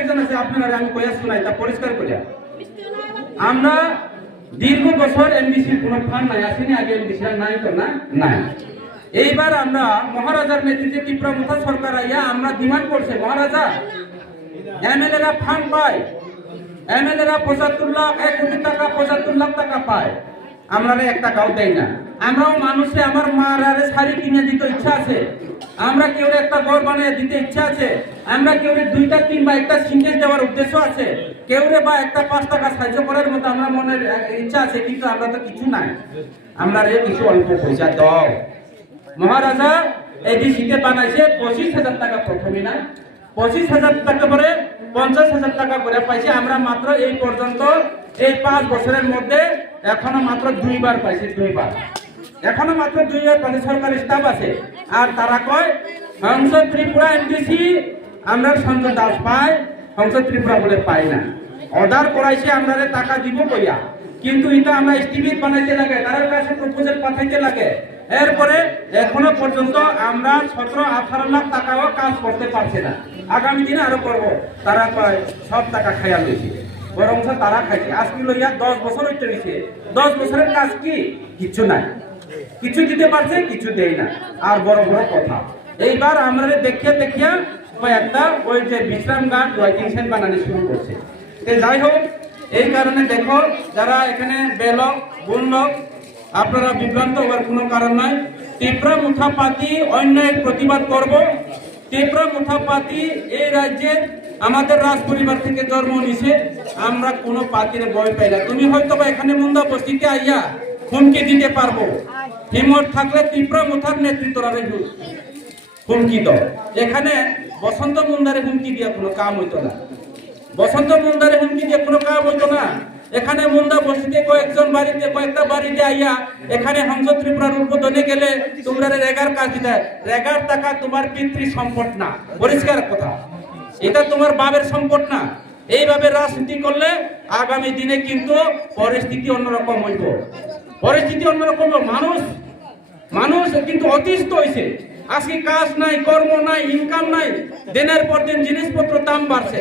একজন আছে, আপনারা আমি কইয়া শোনাই তা পরিষ্কার করিয়া। আমরা দীর্ঘ বছর এমডিসির কোনো ফান্ড নাই, আসেনি আগে এমডিসি নাই তো না নাই। এইবার আমরা মহারাজার নেতৃত্বে ত্রিপুরা মুথা সরকার আইয়া আমরা ডিমান্ড করছে, মহারাজা এমএলএরা ফান্ড পায়, এমএলএরা 75 লাখ 1 কোটি টাকা 75 লাখ টাকা পায়, আমরা 1 টাকাও দেই না। আমরাও মানুষে আমার মার আরে শাড়ি কিনে দিতে ইচ্ছা আছে, আমরা কেউ একটা ঘর বানিয়ে দিতে ইচ্ছা আছে, আমরা কেউ 2টা 3 বা একটা সিনটেজ দেওয়ার উদ্দেশ্য আছে, কেউ বা একটা 5 টাকা সাহায্য করার মতো আমরা মনের ইচ্ছা আছে, কিন্তু আমরা তো কিছু নাই। আমরা কিছু অল্প পয়সা দাও। মহারাজা এই ডিসিতে বানাইছে 25,000 টাকা প্রথমে না, 25,000 টাকা পরে 50,000 টাকা করে পাইছে। আমরা মাত্র এই পর্যন্ত এই 5 বছরের মধ্যে এখনো মাত্র 2 বার পাইছি, 2 বার, এখনো মাত্র 2 বার পাইছে। সরকারি স্টাফ আছে আর তারা কয় হংস ত্রিপুরা এমডিসি আমরা সঞ্জয় দাস পাই, হংস ত্রিপুরা বলে পাই না। অর্ডার করাইছে আমরা টাকা দিব কইয়া, কিন্তু এটা আমরা এস্টিমেট বানাইতে লাগে, তার কাছে প্রপোজাল পাঠাইতে লাগে। এরপরে এখনো পর্যন্ত আমরা 17-18 লাখ টাকাও কাজ করতে পারছি না। আগামী দিনে আরো করব। তারা কয় সব টাকা খাইয়া লইছে, বরং তারা খাইছে। আজকে লইয়া 10 বছর হইতে গেছে, 10 বছরের কাজ কি? কিছু নাই, কিছু দিতে পারছে, কিছু দেই না। আর বড় বড় কথা এইবার আমরা দেখিয়া একটা ওই যে বিশ্রাম গান ওয়েটিং সেট বানানো শুরু করছে। যাই হোক, এই কারণে দেখো যারা এখানে বেলক বুনলক আপনারা বিভ্রান্ত হওয়ার কোনো কারণ নাই। ত্রিপুরা মুথা পার্টি অন্যায়ের প্রতিবাদ করব। ত্রিপুরা মুথা পার্টি এই রাজ্যে আমাদের রাজ পরিবার থেকে জন্ম নিছে, আমরা কোনো পার্টির ভয় পাই না। তুমি হয়তো এখানে মুন্দা বস্তিতে আইয়া হুমকি দিতে পারবো, হিম্মত থাকলে ত্রিপুরা মুথার নেতৃত্বরা হুমকি দাও। এখানে বসন্ত মুন্দারে হুমকি দিয়ে কোনো কাম হইতো না, বসন্ত মুন্দারে হুমকি দিয়ে কোনো কাম হইতো না। এখানে মুন্দা বস্তিতে কয়েকটা বাড়িতে আইয়া এখানে হংস ত্রিপুরার উদ্বোধনে গেলে তোমরা রেগার কাজ দিতে, রেগার টাকা তোমার পিতৃ সম্পদ না, পরিষ্কার কথা, এটা তোমার বাবের সম্পদ না। এইভাবে রাজনীতি করলে আগামী দিনে কিন্তু পরিস্থিতি অন্যরকম হইব, পরিস্থিতি অন্যরকম। মানুষ কিন্তু অতিষ্ঠ হয়েছে। আজকে কাজ নাই, কর্ম নাই, ইনকাম নাই, দিনের পর দিন জিনিসপত্র দাম বাড়ছে,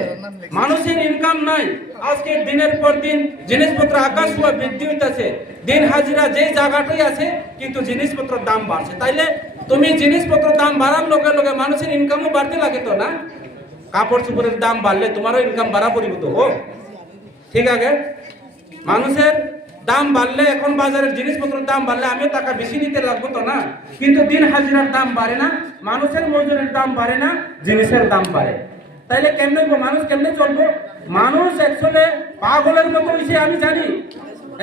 মানুষের ইনকাম নাই। আজকে দিনের পর দিন জিনিসপত্র আকাশ ছোঁয়া বৃদ্ধি হইতেছে, দিন হাজিরা যে জায়গাটাই আছে, কিন্তু জিনিসপত্র দাম বাড়ছে। তাইলে তুমি জিনিসপত্র দাম বাড়ার লগে লগে মানুষের ইনকামও বাড়তে লাগে তো না? কাপড় চোপড়ের দাম বাড়লে তোমারও ইনকাম বাড়া পড়িব তো, ঠিক আছে? মানুষের দাম বাড়লে, এখন বাজারের জিনিসপত্রের দাম বাড়লে আমিও টাকা বেশি নিতে লাগবো তো না? কিন্তু দিন হাজিরার দাম বাড়ে না, মানুষের মজুরির দাম বাড়ে না, জিনিসের দাম বাড়ে। তাইলে কেমনে মানুষ কেমনে চলবো? মানুষ একচুয়ালি পাগলের মতো হয়েছে, আমি জানি।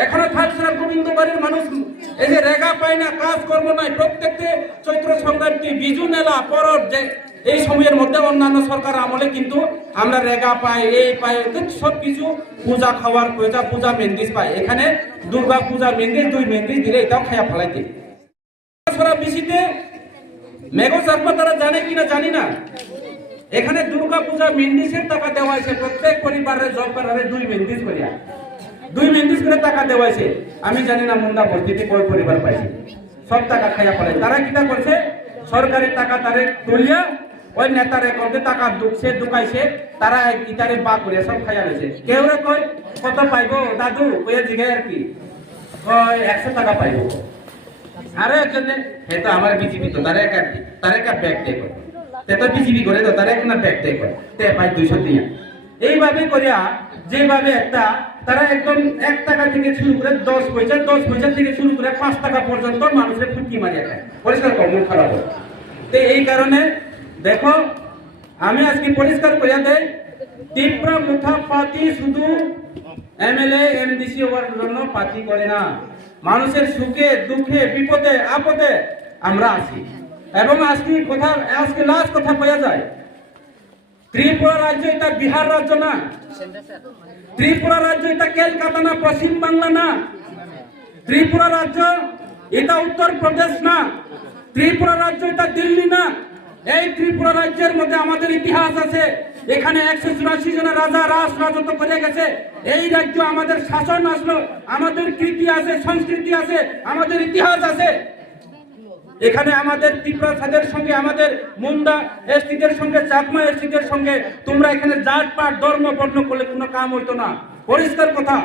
এখনো থাকছে গোবিন্দ বাড়ির মানুষ এই যে রেগা পায় না, কাজ কর্ম নাই। প্রত্যেকটি চৈত্র সংক্রান্তি, বিজু মেলা, পরব, যে এই সময়ের মধ্যে অন্যান্য সরকার আমলে কিন্তু আমরা রেগা পাই, এই পাই, সবকিছু পূজা খাওয়ার পূজা মেন্দিস পাই। এখানে দুর্গা পূজা মেন্দিস 2 মেন্দিস দিলে এটাও খাইয়া ফেলাইতে। বেশিতে মেঘ চাকমা তারা জানে কিনা জানি না, এখানে দুর্গা পূজা মেন্দিসের টাকা দেওয়া হয়েছে প্রত্যেক পরিবারের জব করারে 2 মেন্দিস করিয়া, 2 মেন্দিস করে টাকা দেওয়া হয়েছে। আমি জানি না মুন্ডা বস্তিতে কয় পরিবার পাইছে, সব টাকা খাইয়া ফেলাই। তারা কিটা করছে? সরকারি টাকা তারে তুলিয়া ওই নেতার অ্যাকাউন্টে টাকা ঢুকছে, ঢুকাইছে, তারা ইটারে বা করে সব খাইয়া রয়েছে। কেউ রে কয় কত পাইবো দাদু, কইয়া জিগায় আর কি, 100 টাকা পাইবো। আরে একজন তো আমার বিজেপি তো তারা একটা ব্যাগ দেয়, তো বিজেপি করে তো তারা একটা ব্যাগ দেয়, তে পাই 200 দিয়া। এইভাবে করিয়া যেভাবে একটা তারা একদম 1 টাকা থেকে শুরু করে 10 পয়সা থেকে শুরু করে 5 টাকা পর্যন্ত মানুষের ফুটকি মারিয়া খায়, পরিষ্কার কম খারাপ হয়। তো এই কারণে দেখো, আমি আজকে পরিষ্কার করিয়া দেই, ত্রিপুরা মুথা পার্টি শুধু এমএলএ এমডিসি হওয়ার জন্য পার্টি করে না, মানুষের সুখে দুঃখে বিপদে আপদে আমরা আছি। এবং আজকে লাস্ট কথা কয়া যায়, ত্রিপুরা রাজ্য এটা বিহার রাজ্য না, ত্রিপুরা রাজ্য এটা কলকাতা না, পশ্চিম বাংলা না, ত্রিপুরা রাজ্য এটা উত্তর প্রদেশ না, ত্রিপুরা রাজ্য এটা দিল্লি না। এই ত্রিপুরা রাজ্যের মধ্যে আমাদের ইতিহাস আছে। এখানে 184 জনের রাজা রাজত্ব করে গেছে। এই রাজ্য আমাদের শাসন আসলো, আমাদের কৃতি আছে, সংস্কৃতি আছে, আমাদের ইতিহাস আছে। এখানে আমাদের ত্রিপুরা সাদের সঙ্গে আমাদের মুন্ডা এসটিদের সঙ্গে চাকমা এসটিদের সঙ্গে তোমরা এখানে জাত পাট ধর্ম বর্ণ করলে কোনো কাম হইতো না, পরিষ্কার কথা।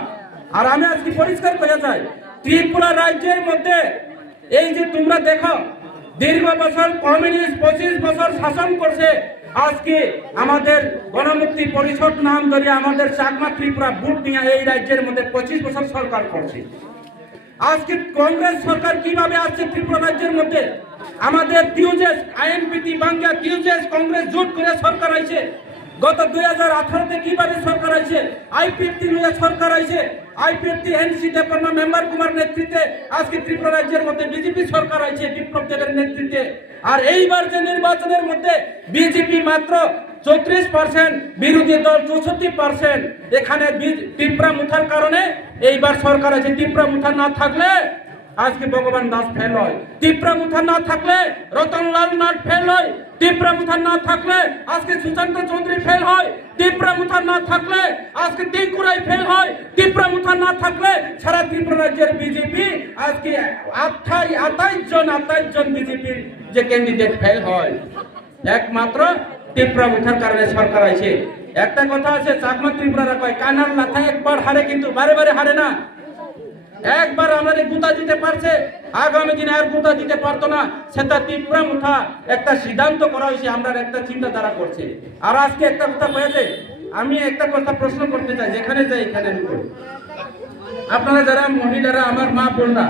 আর আমি আজকে পরিষ্কার করে যাই, ত্রিপুরা রাজ্যের মধ্যে এই যে তোমরা দেখো দীর্ঘ বছর কমিউনিস্ট 25 বছর শাসন করছে, আজকে আমাদের গণমুক্তি পরিষদ নাম ধরে আমাদের চাকমা ত্রিপুরা বুট নিয়ে এই রাজ্যের মধ্যে 25 বছর সরকার করছে। আজকে কংগ্রেস সরকার কিভাবে আসছে ত্রিপুরা রাজ্যের মধ্যে, আমাদের টিউজেস আইএনপিটি বাংলা টিউজেস কংগ্রেস জোট করে সরকার আইছে। গত 2018-তে কিভাবে সরকার আইছে, আইপিএফটি নিয়ে সরকার আইছে, আইপিএফটি এনসি দেববর্ম মেম্বার কুমার নেতৃত্বে আজকে ত্রিপুরা রাজ্যের মধ্যে বিজেপি সরকার আইছে বিপ্লব দেবের নেতৃত্বে। আর এইবার যে নির্বাচনের মধ্যে বিজেপি মাত্র 34%, বিরোধী দল 64%। এখানে ত্রিপুরা মুথার কারণে এইবার সরকার আছে। ত্রিপুরা মুথা না থাকলে আজকে ভগবান দাস ফেল হয়, ত্রিপুরা মুথা না থাকলে রতনলাল নাথ ফেল হয়, ত্রিপুরা মুথা না থাকলে আজকে সুশান্ত চৌধুরী ফেল হয়, ত্রিপুরা মুথা না থাকলে আজকে টিঙ্কুরাই ফেল হয়, ত্রিপুরা মুথা না থাকলে সারা ত্রিপুরা রাজ্যের বিজেপি আজকে 28 জন বিজেপির যে ক্যান্ডিডেট ফেল হয়। একমাত্র ত্রিপুরা মুথার কারণে সরকার আছে। একটা কথা আছে, চাকমা ত্রিপুরারা কয় কানার লাথায় একবার হারে কিন্তু বারে বারে হারে না। একবার আমাদের গুতা দিতে পারছে, আগামী দিনে আর গুতা দিতে পারতো না, সেটা ত্রিপুরা মুঠা একটা সিদ্ধান্ত করা হয়েছে, আমরা একটা চিন্তাধারা করছে। আর আজকে একটা কথা হয়েছে, আমি একটা কথা প্রশ্ন করতে চাই, যেখানে যাই এখানে আপনারা যারা মহিলারা, আমার মা বোনরা,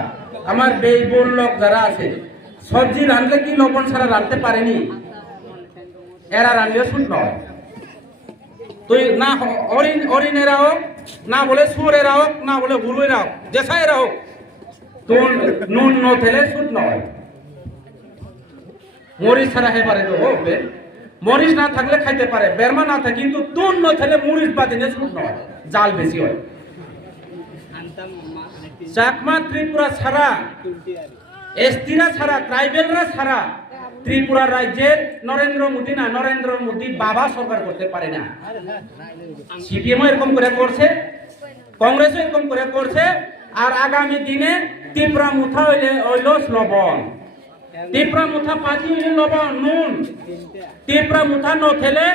আমার বেই বোন লোক যারা আছে, সবজি রাঁধলে কি লবণ ছাড়া রাঁধতে পারেনি? এরা রাঁধলেও শুন নয়, তুই না হরিণেরা হোক, না বলে সুরেরা হোক, না বলে হুলুরা হোক, জেসাইরা হোক, তুন নুন ন থেলে শুট নয়। মরিচ ছাড়া হে পারে তো হবে, মরিচ না থাকলে খাইতে পারে, বেরমা না থাকে, কিন্তু তুন ন থেলে মরিচ বাদে শুট নয়, জাল বেশি হয়। চাকমা ত্রিপুরা ছাড়া, এসটিরা ছাড়া, ট্রাইবেলরা ছাড়া ত্রিপুরা রাজ্যের নরেন্দ্র মোদী বাবা সরকার করতে পারে না। সিপিএমও এরকম করে করছে, কংগ্রেসও এরকম করে করছে। আর আগামী দিনে ত্রিপুরা মুথা হইল লবণ, ত্রিপুরা মুথা পাতি হইলে লবণ নুন, ত্রিপুরা মুথা নথেলে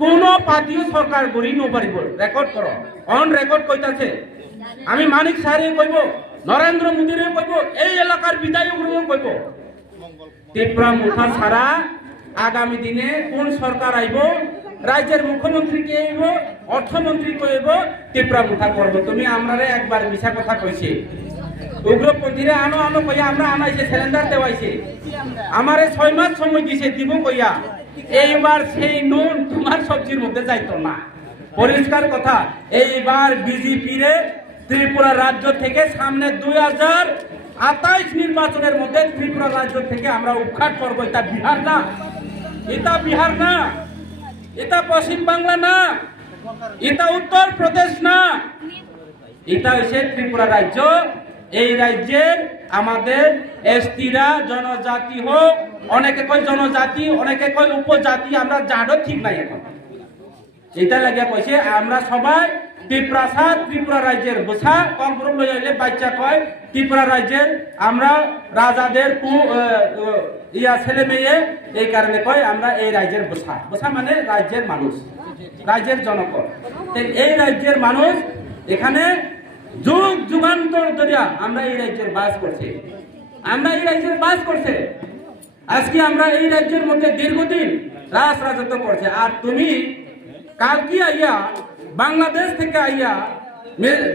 কোন পাতিও সরকার গড়ি নপারিব। রেকর্ড করো, অন রেকর্ড কইতাছে। আমি মানিক সাহারে কইব, নরেন্দ্র মোদীরে কইব, এই এলাকার বিধায়করেও কইব, ত্রিপুরা মুথা ছাড়া আগামী দিনে কোন সরকার আইব, রাজ্যের মুখ্যমন্ত্রী কে আইব, অর্থমন্ত্রী কে আইব, ত্রিপুরা মুথা করবো। তুমি আমরারে একবার মিছা কথা কইছে, উগ্রপন্থীরা আনো আনো কইয়া আমরা আনাইছে, সিলিন্ডার দেওয়াইছে, আমারে 6 মাস সময় দিছে দিব কইয়া। এইবার সেই নুন তোমার সবজির মধ্যে যাইতো না, পরিষ্কার কথা। এইবার বিজেপি রে ত্রিপুরা রাজ্য থেকে সামনে 2028 নির্বাচনের মধ্যে ত্রিপুরা রাজ্য থেকে আমরা উৎখাত করবো। এটা বিহার না, এটা বিহার না, এটা পশ্চিম বাংলা না, এটা উত্তর প্রদেশ না, এটা হচ্ছে ত্রিপুরা রাজ্য। এই রাজ্যের আমাদের এসটিরা জনজাতি হোক, অনেকে কয় জনজাতি, অনেকে কয় উপজাতি, আমরা জাতও ঠিক নাই এখন। এটা লাগিয়া কইছে আমরা সবাই ত্রিপুরা রাজ্যের বোঝা কম গ্রুপ লই আইলে বাচ্চা কয় ত্রিপুরা রাজ্যের আমরা রাজাদের ছেলে মেয়ে, এই কারণে কয় আমরা এই রাজ্যের বোঝা। বোঝা মানে রাজ্যের মানুষ, রাজ্যের জনগণ। এই রাজ্যের মানুষ এখানে যুগ যুগান্তর ধরিয়া আমরা এই রাজ্যের বাস করছে, আমরা এই রাজ্যের বাস করছে। আজকে আমরা এই রাজ্যের মধ্যে দীর্ঘদিন রাজত্ব করছে। আর তুমি কালকে আইয়া বাংলাদেশ থেকে আইয়া,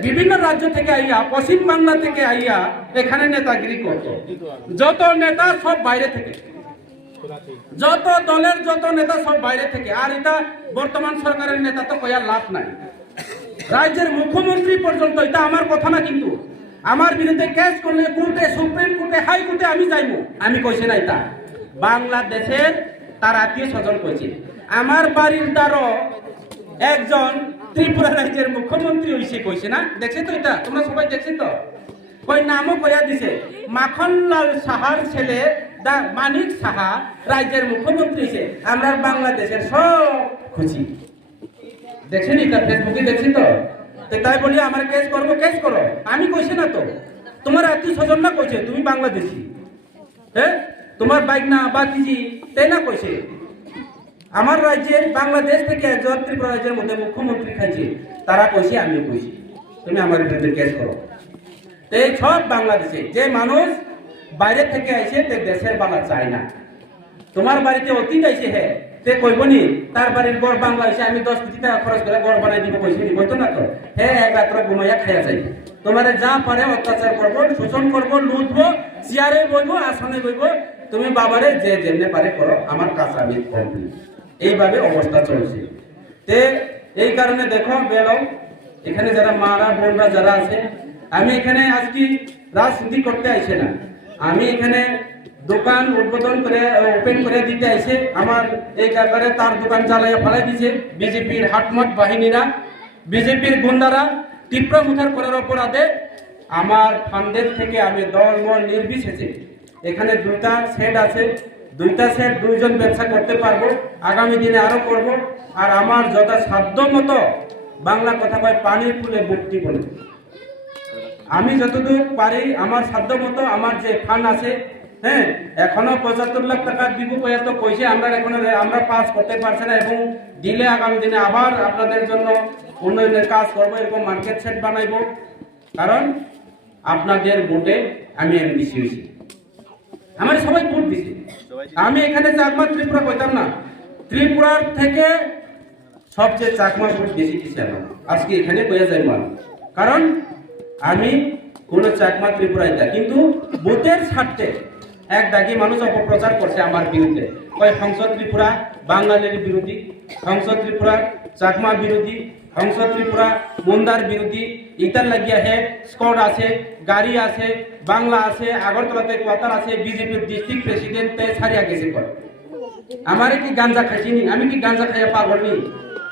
বিভিন্ন রাজ্য থেকে আইয়া, পশ্চিম বাংলা থেকে আইয়া এখানে নেতাগিরি করতো। যত নেতা সব বাইরে থেকে, যত দলের যত নেতা সব বাইরে থেকে। আর এটা বর্তমান সরকারের নেতা তো কয়ার লাভ নাই। রাজ্যের মুখ্যমন্ত্রী পর্যন্ত, এটা আমার কথা না কিন্তু, আমার বিরুদ্ধে কেস করলে কোর্টে, সুপ্রিম কোর্টে, হাইকোর্টে আমি যাইবো, আমি কইছি না। এটা বাংলাদেশের তার আত্মীয় স্বজন কইছে। আমার বাড়ির দ্বারও একজন ত্রিপুরা রাজ্যের মুখ্যমন্ত্রী হইছে, কইছে না? দেখছে তো এটা, তোমরা সবাই দেখছি তো? কই নামও কইয়া দিছে, মাখনলাল সাহার ছেলে মানিক সাহা রাজ্যের মুখ্যমন্ত্রী হইছে। আমরা বাংলাদেশের সব খুশি। দেখছেন এটা, ফেসবুকে দেখছি তো? তাই বলি আমার কেস করবো, কেস করো। আমি কইছি না তো, তোমার আত্মীয় স্বজন না কইছে তুমি বাংলাদেশি। হ্যাঁ, তোমার বাইক না বা কিজি তাই না কইছে। আমার রাজ্যে বাংলাদেশ থেকে একজন ত্রিপুরা রাজ্যের মধ্যে মুখ্যমন্ত্রী খাইছে, তারা কইছে আমিও কইছি, তুমি আমার বিরুদ্ধে কেস করো। এই সব বাংলাদেশে যে মানুষ বাইরে থেকে আইছে তে দেশের বাংলা চায় না। তোমার বাড়িতে অতীত আইছে হ্যাঁ তে কইবনি তার বাড়ির গড় বাংলা হয়েছে আমি 10 কোটি টাকা খরচ করে গড় বানাই দিব কইছি নি, কইতো না তো। হ্যাঁ এক রাত্র ঘুমাইয়া খাইয়া যাই, তোমারে যা পারে অত্যাচার করবো, শোষণ করবো, লুটবো, চেয়ারে বইবো, আসনে বইবো, তুমি বাবারে যে যেমনে পারে করো, আমার কাজ আমি কমপ্লিট। এইভাবে অবস্থা চলছে। তে এই কারণে দেখো বেলাও এখানে যারা মারা বোনরা যারা আছে, আমি এখানে আজকে রাজনীতি করতে আইছে না, আমি এখানে দোকান উদ্বোধন করে ওপেন করে দিতে আইছে। আমার এই ব্যাপারে তার দোকান জ্বালাইয়া ফেলাই দিছে বিজেপির হাটমট বাহিনীরা, বিজেপির গুন্ডারা তীব্র উদ্ধার করার অপরাধে। আমার ফান্ডের থেকে আমি দলমল নির্বিশেষে এখানে 2টা সেট আছে, 2টা সেট 2 জন ব্যবসা করতে পারবো, আগামী দিনে আরো করব। আর আমার যথা সাধ্য মতো, বাংলা কথা কয় পানির ফুলে বুকটি বলে, আমি যতদূর পারি আমার সাধ্য মতো আমার যে ফান্ড আছে, হ্যাঁ এখনো 75 লাখ টাকা দিব তো কইছে, আমরা পাস করতে পারছি না, এবং দিলে আগামী দিনে আবার আপনাদের জন্য উন্নয়নের কাজ করব, এরকম মার্কেট সেট বানাইবো। কারণ আপনাদের ভোটে আমি এমডিসি হয়েছি, আমার সবাই ভোট দিছে। আমি এখানে চাকমা ত্রিপুরা কইতাম না, ত্রিপুরার থেকে সবচেয়ে চাকমা ভোট বেশি দিছে আমার, আজকে এখানে কইয়া যাই মান। কারণ আমি কোন চাকমা ত্রিপুরায় যা, কিন্তু ভোটের স্বার্থে এক দাগি মানুষ অপপ্রচার করছে আমার বিরুদ্ধে, কয় সংসদ ত্রিপুরা বাঙালির বিরোধী, সংসদ ত্রিপুরা চাকমা বিরোধী, সংসদ ত্রিপুরা মুন্দার বিরোধী। ইতার লাগিয়া হে স্কোয়াড আছে, গাড়ি আছে, বাংলা আছে, আগরতলাতে কোয়ার্টার আছে, বিজেপির ডিস্ট্রিক্ট প্রেসিডেন্ট ছাড়িয়া গেছে। কয় আমারে কি গাঞ্জা খাইছিনি, আমি কি গাঞ্জা খাইয়া পাগল নি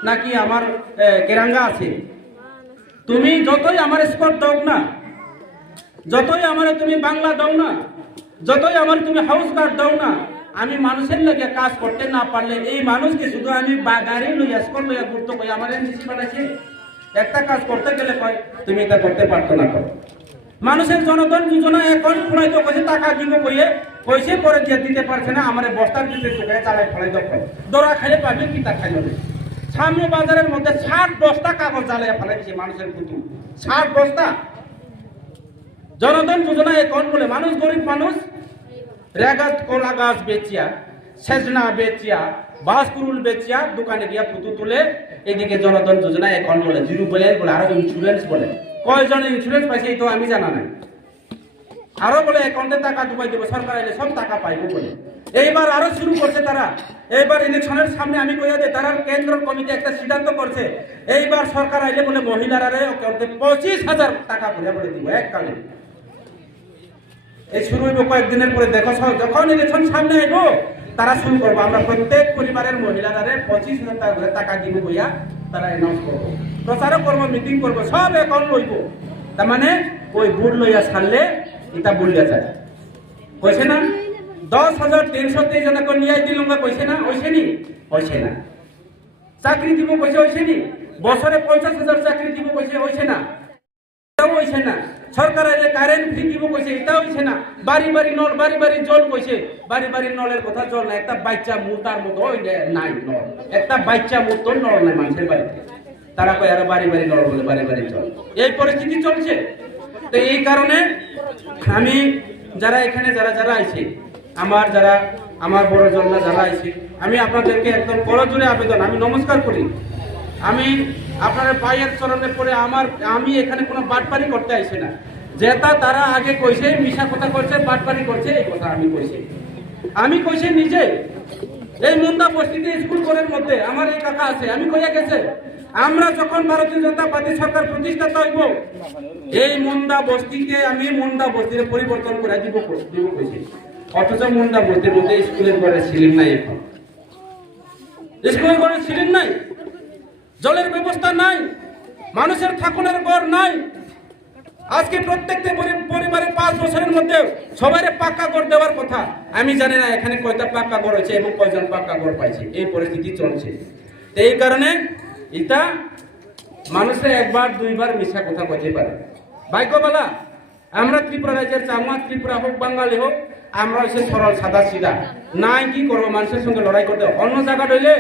নাকি আমার কেরাঙ্গা আছে? তুমি যতই আমার স্কোয়াড দাও না, যতই আমার তুমি বাংলা দাও না, যতই আমার তুমি হাউস গার্ড দাও না, আমি মানুষের লাগে কাজ করতে না পারলে এই মানুষকে শুধু আমি গাড়ি লইয়া স্কোয়াড লইয়া ঘুরতে কই আমার এনসিসি বানাইছে। একটা কাজ করতে গেলে কয় তুমি এটা করতে পারতো না। কয় মানুষের জনধন যোজনা এখন খুঁড়াইতে কইছে টাকা দিব কইয়ে কইছে, পরে দিয়ে দিতে পারছে না, আমার বস্তার ভিতরে চোখে চালাই ফলাই দাও। দৌড়া খাইলে পাবে কি তা খাইল সামনে বাজারের মধ্যে 60 বস্তা কাগজ জ্বালিয়ে ফেলাই দিচ্ছে মানুষের পুতুল, 60 বস্তা। জনধন যোজনা এখন বলে মানুষ, গরিব মানুষ রেগাত কলা গাছ বেচিয়া, সেজনা বেচিয়া, বাসকুরুল বেচিয়া দোকানে গিয়া পুতু তুলে। এদিকে জনধন যোজনা এখন বলে জিরো বলে, আরো ইন্স্যুরেন্স বলে, কয়জন ইন্স্যুরেন্স পাইছে এই তো আমি জানা নাই। আরো বলে অ্যাকাউন্টে টাকা ঢুকাই দেবো, সরকার এলে সব টাকা পাইবো বলে। এইবার আরো শুরু করছে তারা, এইবার ইলেকশনের সামনে আমি কইয়া দেয়, তারা কেন্দ্র কমিটি একটা সিদ্ধান্ত করছে, এইবার সরকার আইলে বলে মহিলারা অ্যাকাউন্টে 25,000 টাকা করে বলে দিব এককালে। এই শুরু হইব কয়েকদিনের পরে, দেখো যখন ইলেকশন সামনে আইব তারা শুরু করবো, আমরা প্রত্যেক পরিবারের মহিলারা 25,000 টাকা করে টাকা দিব বইয়া তারা অ্যানাউন্স করবো, প্রচারও করবো, মিটিং করবো, সব অ্যাকাউন্ট লইব। তার মানে ওই বুট লইয়া ছাড়লে এটা বলিয়া যায়, কইছে না 10,323 জনকে নিয়ে দিলুঙ্গা, কইছে না ওইছে নি, হইছে না। চাকরি দিব কইছে, হইছে নি। বছরে 50,000 চাকরি দিব কইছে, হইছে না, এটাও হইছে না। সরকার আইলে কারেন্ট ফ্রি দিব কইছে, এটাও হইছে না। বাড়ি বাড়ি নল, বাড়ি বাড়ি জল কইছে, বাড়ি বাড়ি নলের কথা জল না, একটা বাচ্চা মুতার মতো নাই নল, একটা বাচ্চা মতো নল নাই মানুষের বাড়িতে। তারা কয় আরো বাড়ি বাড়ি নল বলে বাড়ি বাড়ি জল, এই পরিস্থিতি চলছে। তো এই কারণে আমি যারা এখানে যারা আইছে, আমার বড় জনরা যারা আইছে, আমি আপনাদেরকে একদম করজোরে আবেদন, আমি নমস্কার করি। আমি আপনার পায়ের চরণে পড়ে আমি এখানে কোনো বাটপারি করতে আইছি না। যেটা তারা আগে কইছে মিশা কথা করছে, বাটপারি করছে, এই কথা আমি কইছে নিজে। এই মুন্দা বস্তিতে স্কুল ঘরের মধ্যে আমার এই কাকা আছে, আমি কইয়া গেছে আমরা যখন ভারতীয় জনতা পার্টি সরকার প্রতিষ্ঠাতা হইব, এই মুন্দা বস্তিকে আমি মুন্দা বস্তিতে পরিবর্তন করে দিব কইছি। অথচ মুন্দা বস্তির মধ্যে স্কুলের ঘরে সিলিং নাই, এখন স্কুলের ঘরে সিলিং নাই, জলের ব্যবস্থা নাই, মানুষের থাকুনের ঘর নাই। আজকে প্রত্যেকটা পরিবারে 5 বছরের মধ্যে সবাই পাক্কা ঘর দেওয়ার কথা। আমি জানি না এখানে কয়টা পাক্কা ঘর হয়েছে এবং কয়জন পাক্কা ঘর পাইছে, এই পরিস্থিতি চলছে। এই কারণে এটা মানুষের একবার দুইবার মিশা কথা বলতে পারে। ভাগ্যবালা আমরা ত্রিপুরা রাজ্যের চাকমা ত্রিপুরা হোক বাঙালি হোক, আমরা হচ্ছে সরল সাদা সিধা নাই কি করবো মানুষের সঙ্গে লড়াই করতে অন্য জায়গা রইলে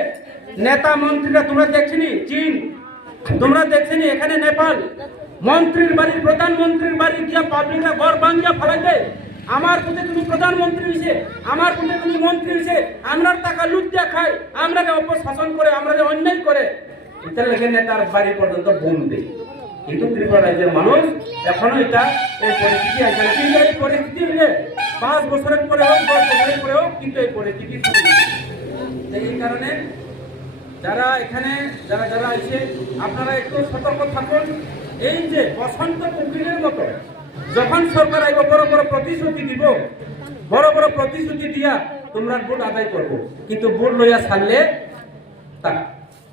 নেতা মন্ত্রীরা তোমরা দেখছিনি চীন তোমরা দেখছিনি এখানে নেপাল মন্ত্রীর বাড়ি প্রধানমন্ত্রীর বাড়ি গিয়া পাবলিকরা ঘর ভাঙিয়া ফেলাই দেয় আমার পুঁতে তুমি প্রধানমন্ত্রী হয়েছে আমার পুঁতে তুমি মন্ত্রী হয়েছে আমরা টাকা লুটিয়া খাই আমরা অপশাসন করে আমরা অন্যায় করে এটা লেগে নেতার বাড়ি পর্যন্ত বোম দেয় কিন্তু ত্রিপুরা রাজ্যের মানুষ এখনো এটা এই পরিস্থিতি আছে কিন্তু এই পরিস্থিতি হলে 5 বছরের পরে হোক 10 বছরের পরে হোক কিন্তু এই পরিস্থিতি এই কারণে যারা এখানে যারা যারা আছে আপনারা একটু সতর্ক থাকুন এই যে বসন্ত কুকিলের মতো যখন সরকার আইব বড় বড় প্রতিশ্রুতি দিব বড় বড় প্রতিশ্রুতি দিয়া তোমরা ভোট আদায় করবো কিন্তু ভোট লইয়া ছাড়লে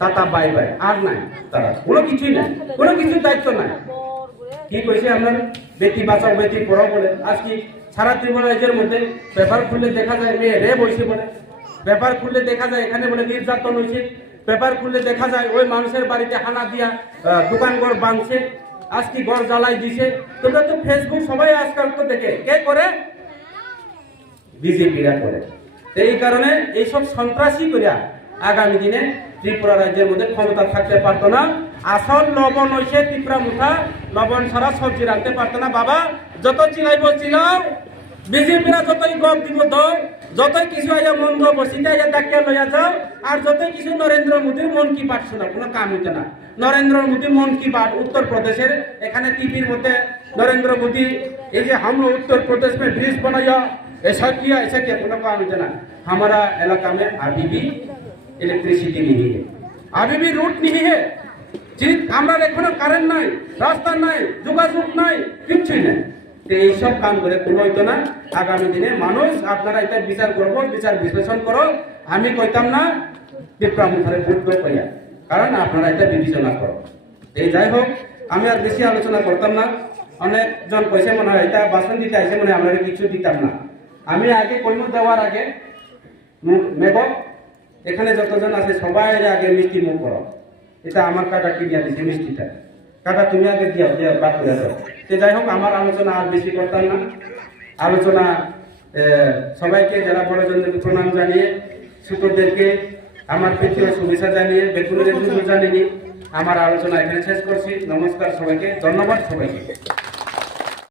টাটা বাই বাই আর নাই তারা কোনো কিছুই নাই কোনো কিছুর দায়িত্ব নাই কি কইছে আপনার বেটি বাঁচাও বেটি পড়াও বলে আজকে সারা ত্রিপুরা রাজ্যের মধ্যে পেপার খুললে দেখা যায় মেয়ে রেপ হয়েছে বলে পেপার খুললে দেখা যায় এখানে বলে নির্যাতন হয়েছে পেপার খুললে দেখা যায় ওই মানুষের বাড়িতে হানা দিয়া দোকান ঘর ভাঙছে আজকে ঘর জ্বালাই দিছে তোমরা তো ফেসবুক সবাই আজকাল তো দেখে কে করে বিজেপিরা করে এই কারণে এইসব সন্ত্রাসী করিয়া আগামী দিনে ত্রিপুরা রাজ্যের মধ্যে ক্ষমতা থাকতে পারতো না আসল লবণ হয়েছে ত্রিপুরা মুঠা লবণ ছাড়া সবজি রাখতে পারতো না বাবা যত চিলাইব চিলাও বিজেপিরা যতই গপ দিব দাও যতই কিছু আইয়া মন্দ বসিতে আইয়া ডাকিয়া লইয়া যাও আর যতই কিছু নরেন্দ্র মোদীর মন কি বাত শোনা কোনো কাম হইতে না নরেন্দ্র মোদী মন কি বাত উত্তর প্রদেশের এখানে টিভির মধ্যে নরেন্দ্র মোদী এই যে हम उत्तर प्रदेश में ब्रिज बनाया ऐसा किया কোনো কাম হইতে না हमारा इलाका में अभी भी इलेक्ट्रिसिटी नहीं है अभी भी रूट नहीं है আমরা এখনো কারেন্ট নাই রাস্তা নাই যোগাযোগ নাই কিছুই নাই এইসব কাম করে কোনো হইতো না আগামী দিনে মানুষ আপনারা এটা বিচার করবো বিচার বিশ্লেষণ করো আমি কইতাম না ত্রিপুরা মুখারে ভোট কইয়া কারণ আপনারা এটা বিবেচনা করো এই যাই হোক আমি আর বেশি আলোচনা করতাম না অনেকজন পয়সা মনে হয় এটা বাসন দিতে আসে মনে আমরা কিছু দিতাম না আমি আগে কইমু দেওয়ার আগে মেঘ এখানে যতজন আছে সবাই আগে মিষ্টি মুখ করো এটা আমার কাটা কিনিয়া দিছে মিষ্টিটা কাটা তুমি আগে দিও দিয়ে বাদ করে দাও তো যাই হোক আমার আলোচনা আর বেশি করতাম না আলোচনা সবাইকে যারা বড়জনদের প্রণাম জানিয়ে ছোটদেরকে আমার প্রীতীয় শুভেচ্ছা জানিয়ে বেকুলের জানিয়ে আমার আলোচনা এখানে শেষ করছি নমস্কার সবাইকে ধন্যবাদ সবাইকে